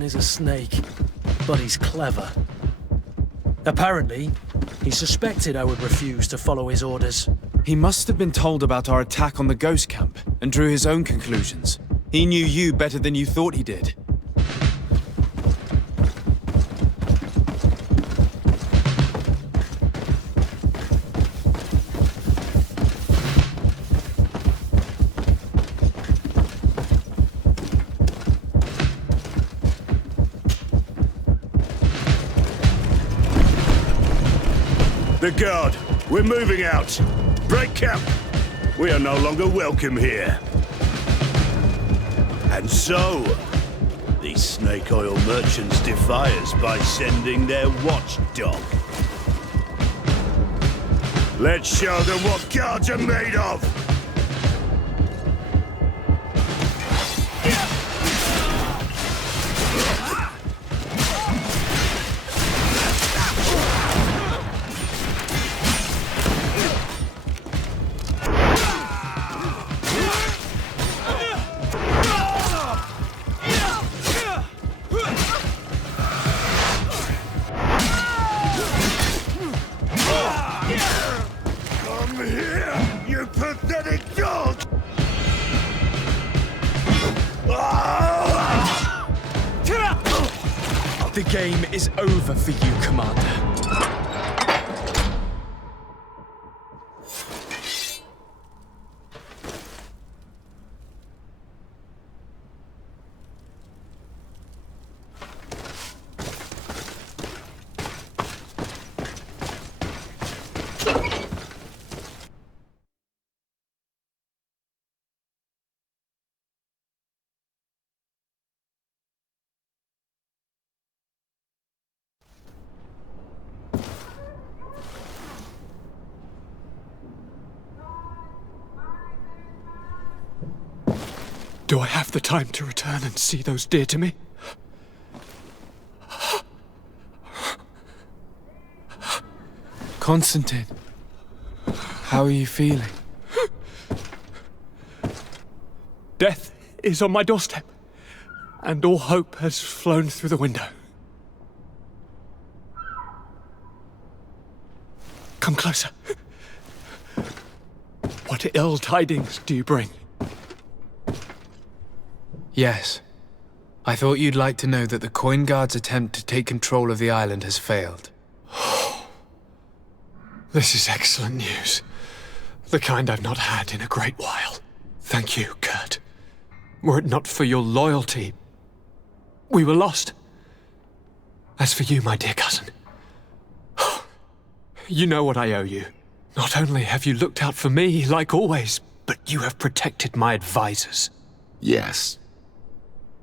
Is a snake, but he's clever. Apparently, he suspected I would refuse to follow his orders. He must have been told about our attack on the ghost camp and drew his own conclusions. He knew you better than you thought he did. The guard, we're moving out. Break camp. We are no longer welcome here. And so, these snake oil merchants defy us by sending their watchdog. Let's show them what guards are made of! The game is over for you, Commander. Do I have the time to return and see those dear to me? Constantine, how are you feeling? Death is on my doorstep, and all hope has flown through the window. Come closer. What ill tidings do you bring? Yes. I thought you'd like to know that the Coin Guard's attempt to take control of the island has failed. This is excellent news. The kind I've not had in a great while. Thank you, Kurt. Were it not for your loyalty, we were lost. As for you, my dear cousin, you know what I owe you. Not only have you looked out for me, like always, but you have protected my advisors. Yes.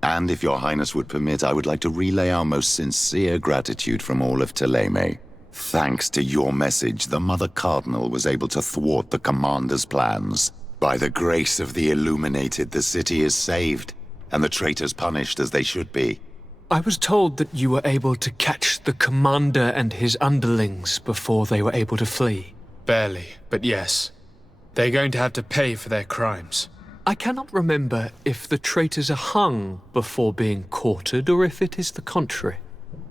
And if your highness would permit, I would like to relay our most sincere gratitude from all of Thélème. Thanks to your message, the Mother Cardinal was able to thwart the Commander's plans. By the grace of the Illuminated, the city is saved, and the traitors punished as they should be. I was told that you were able to catch the Commander and his underlings before they were able to flee. Barely, but yes. They're going to have to pay for their crimes. I cannot remember if the traitors are hung before being quartered, or if it is the contrary.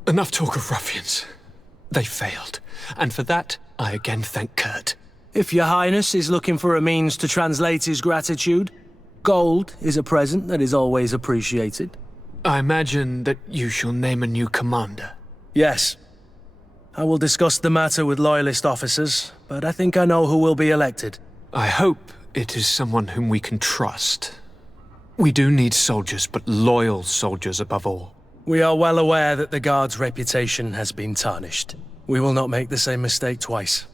Enough talk of ruffians. They failed, and for that, I again thank Kurt. If your highness is looking for a means to translate his gratitude, gold is a present that is always appreciated. I imagine that you shall name a new commander. Yes. I will discuss the matter with loyalist officers, but I think I know who will be elected. I hope it is someone whom we can trust. We do need soldiers, but loyal soldiers above all. We are well aware that the Guard's reputation has been tarnished. We will not make the same mistake twice.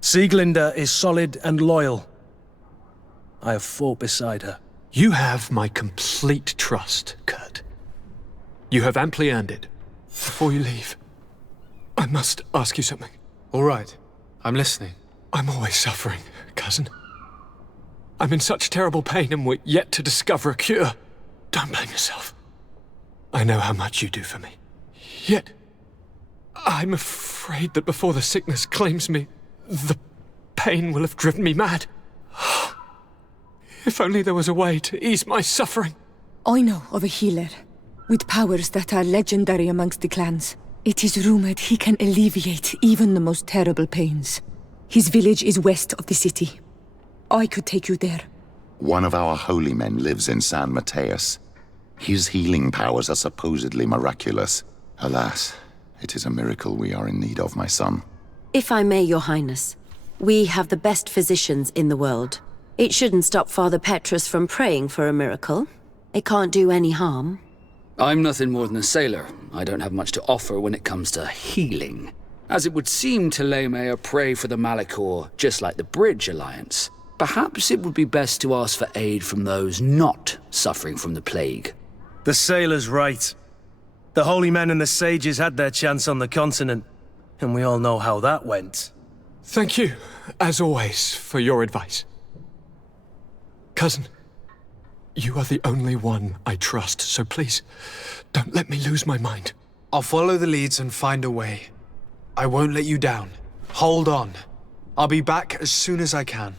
Sieglinde is solid and loyal. I have fought beside her. You have my complete trust, Kurt. You have amply earned it. Before you leave, I must ask you something. All right. I'm listening. I'm always suffering, cousin. I'm in such terrible pain and we're yet to discover a cure. Don't blame yourself. I know how much you do for me. Yet, I'm afraid that before the sickness claims me, the pain will have driven me mad. If only there was a way to ease my suffering. I know of a healer, with powers that are legendary amongst the clans. It is rumored he can alleviate even the most terrible pains. His village is west of the city. I could take you there. One of our holy men lives in San Mateus. His healing powers are supposedly miraculous. Alas, it is a miracle we are in need of, my son. If I may, Your Highness, we have the best physicians in the world. It shouldn't stop Father Petrus from praying for a miracle. It can't do any harm. I'm nothing more than a sailor. I don't have much to offer when it comes to healing. As it would seem Telemaea pray for the Malachor, just like the Bridge Alliance. Perhaps it would be best to ask for aid from those not suffering from the plague. The sailor's right. The holy men and the sages had their chance on the continent, and we all know how that went. Thank you, as always, for your advice. Cousin, you are the only one I trust, so please, don't let me lose my mind. I'll follow the leads and find a way. I won't let you down. Hold on. I'll be back as soon as I can.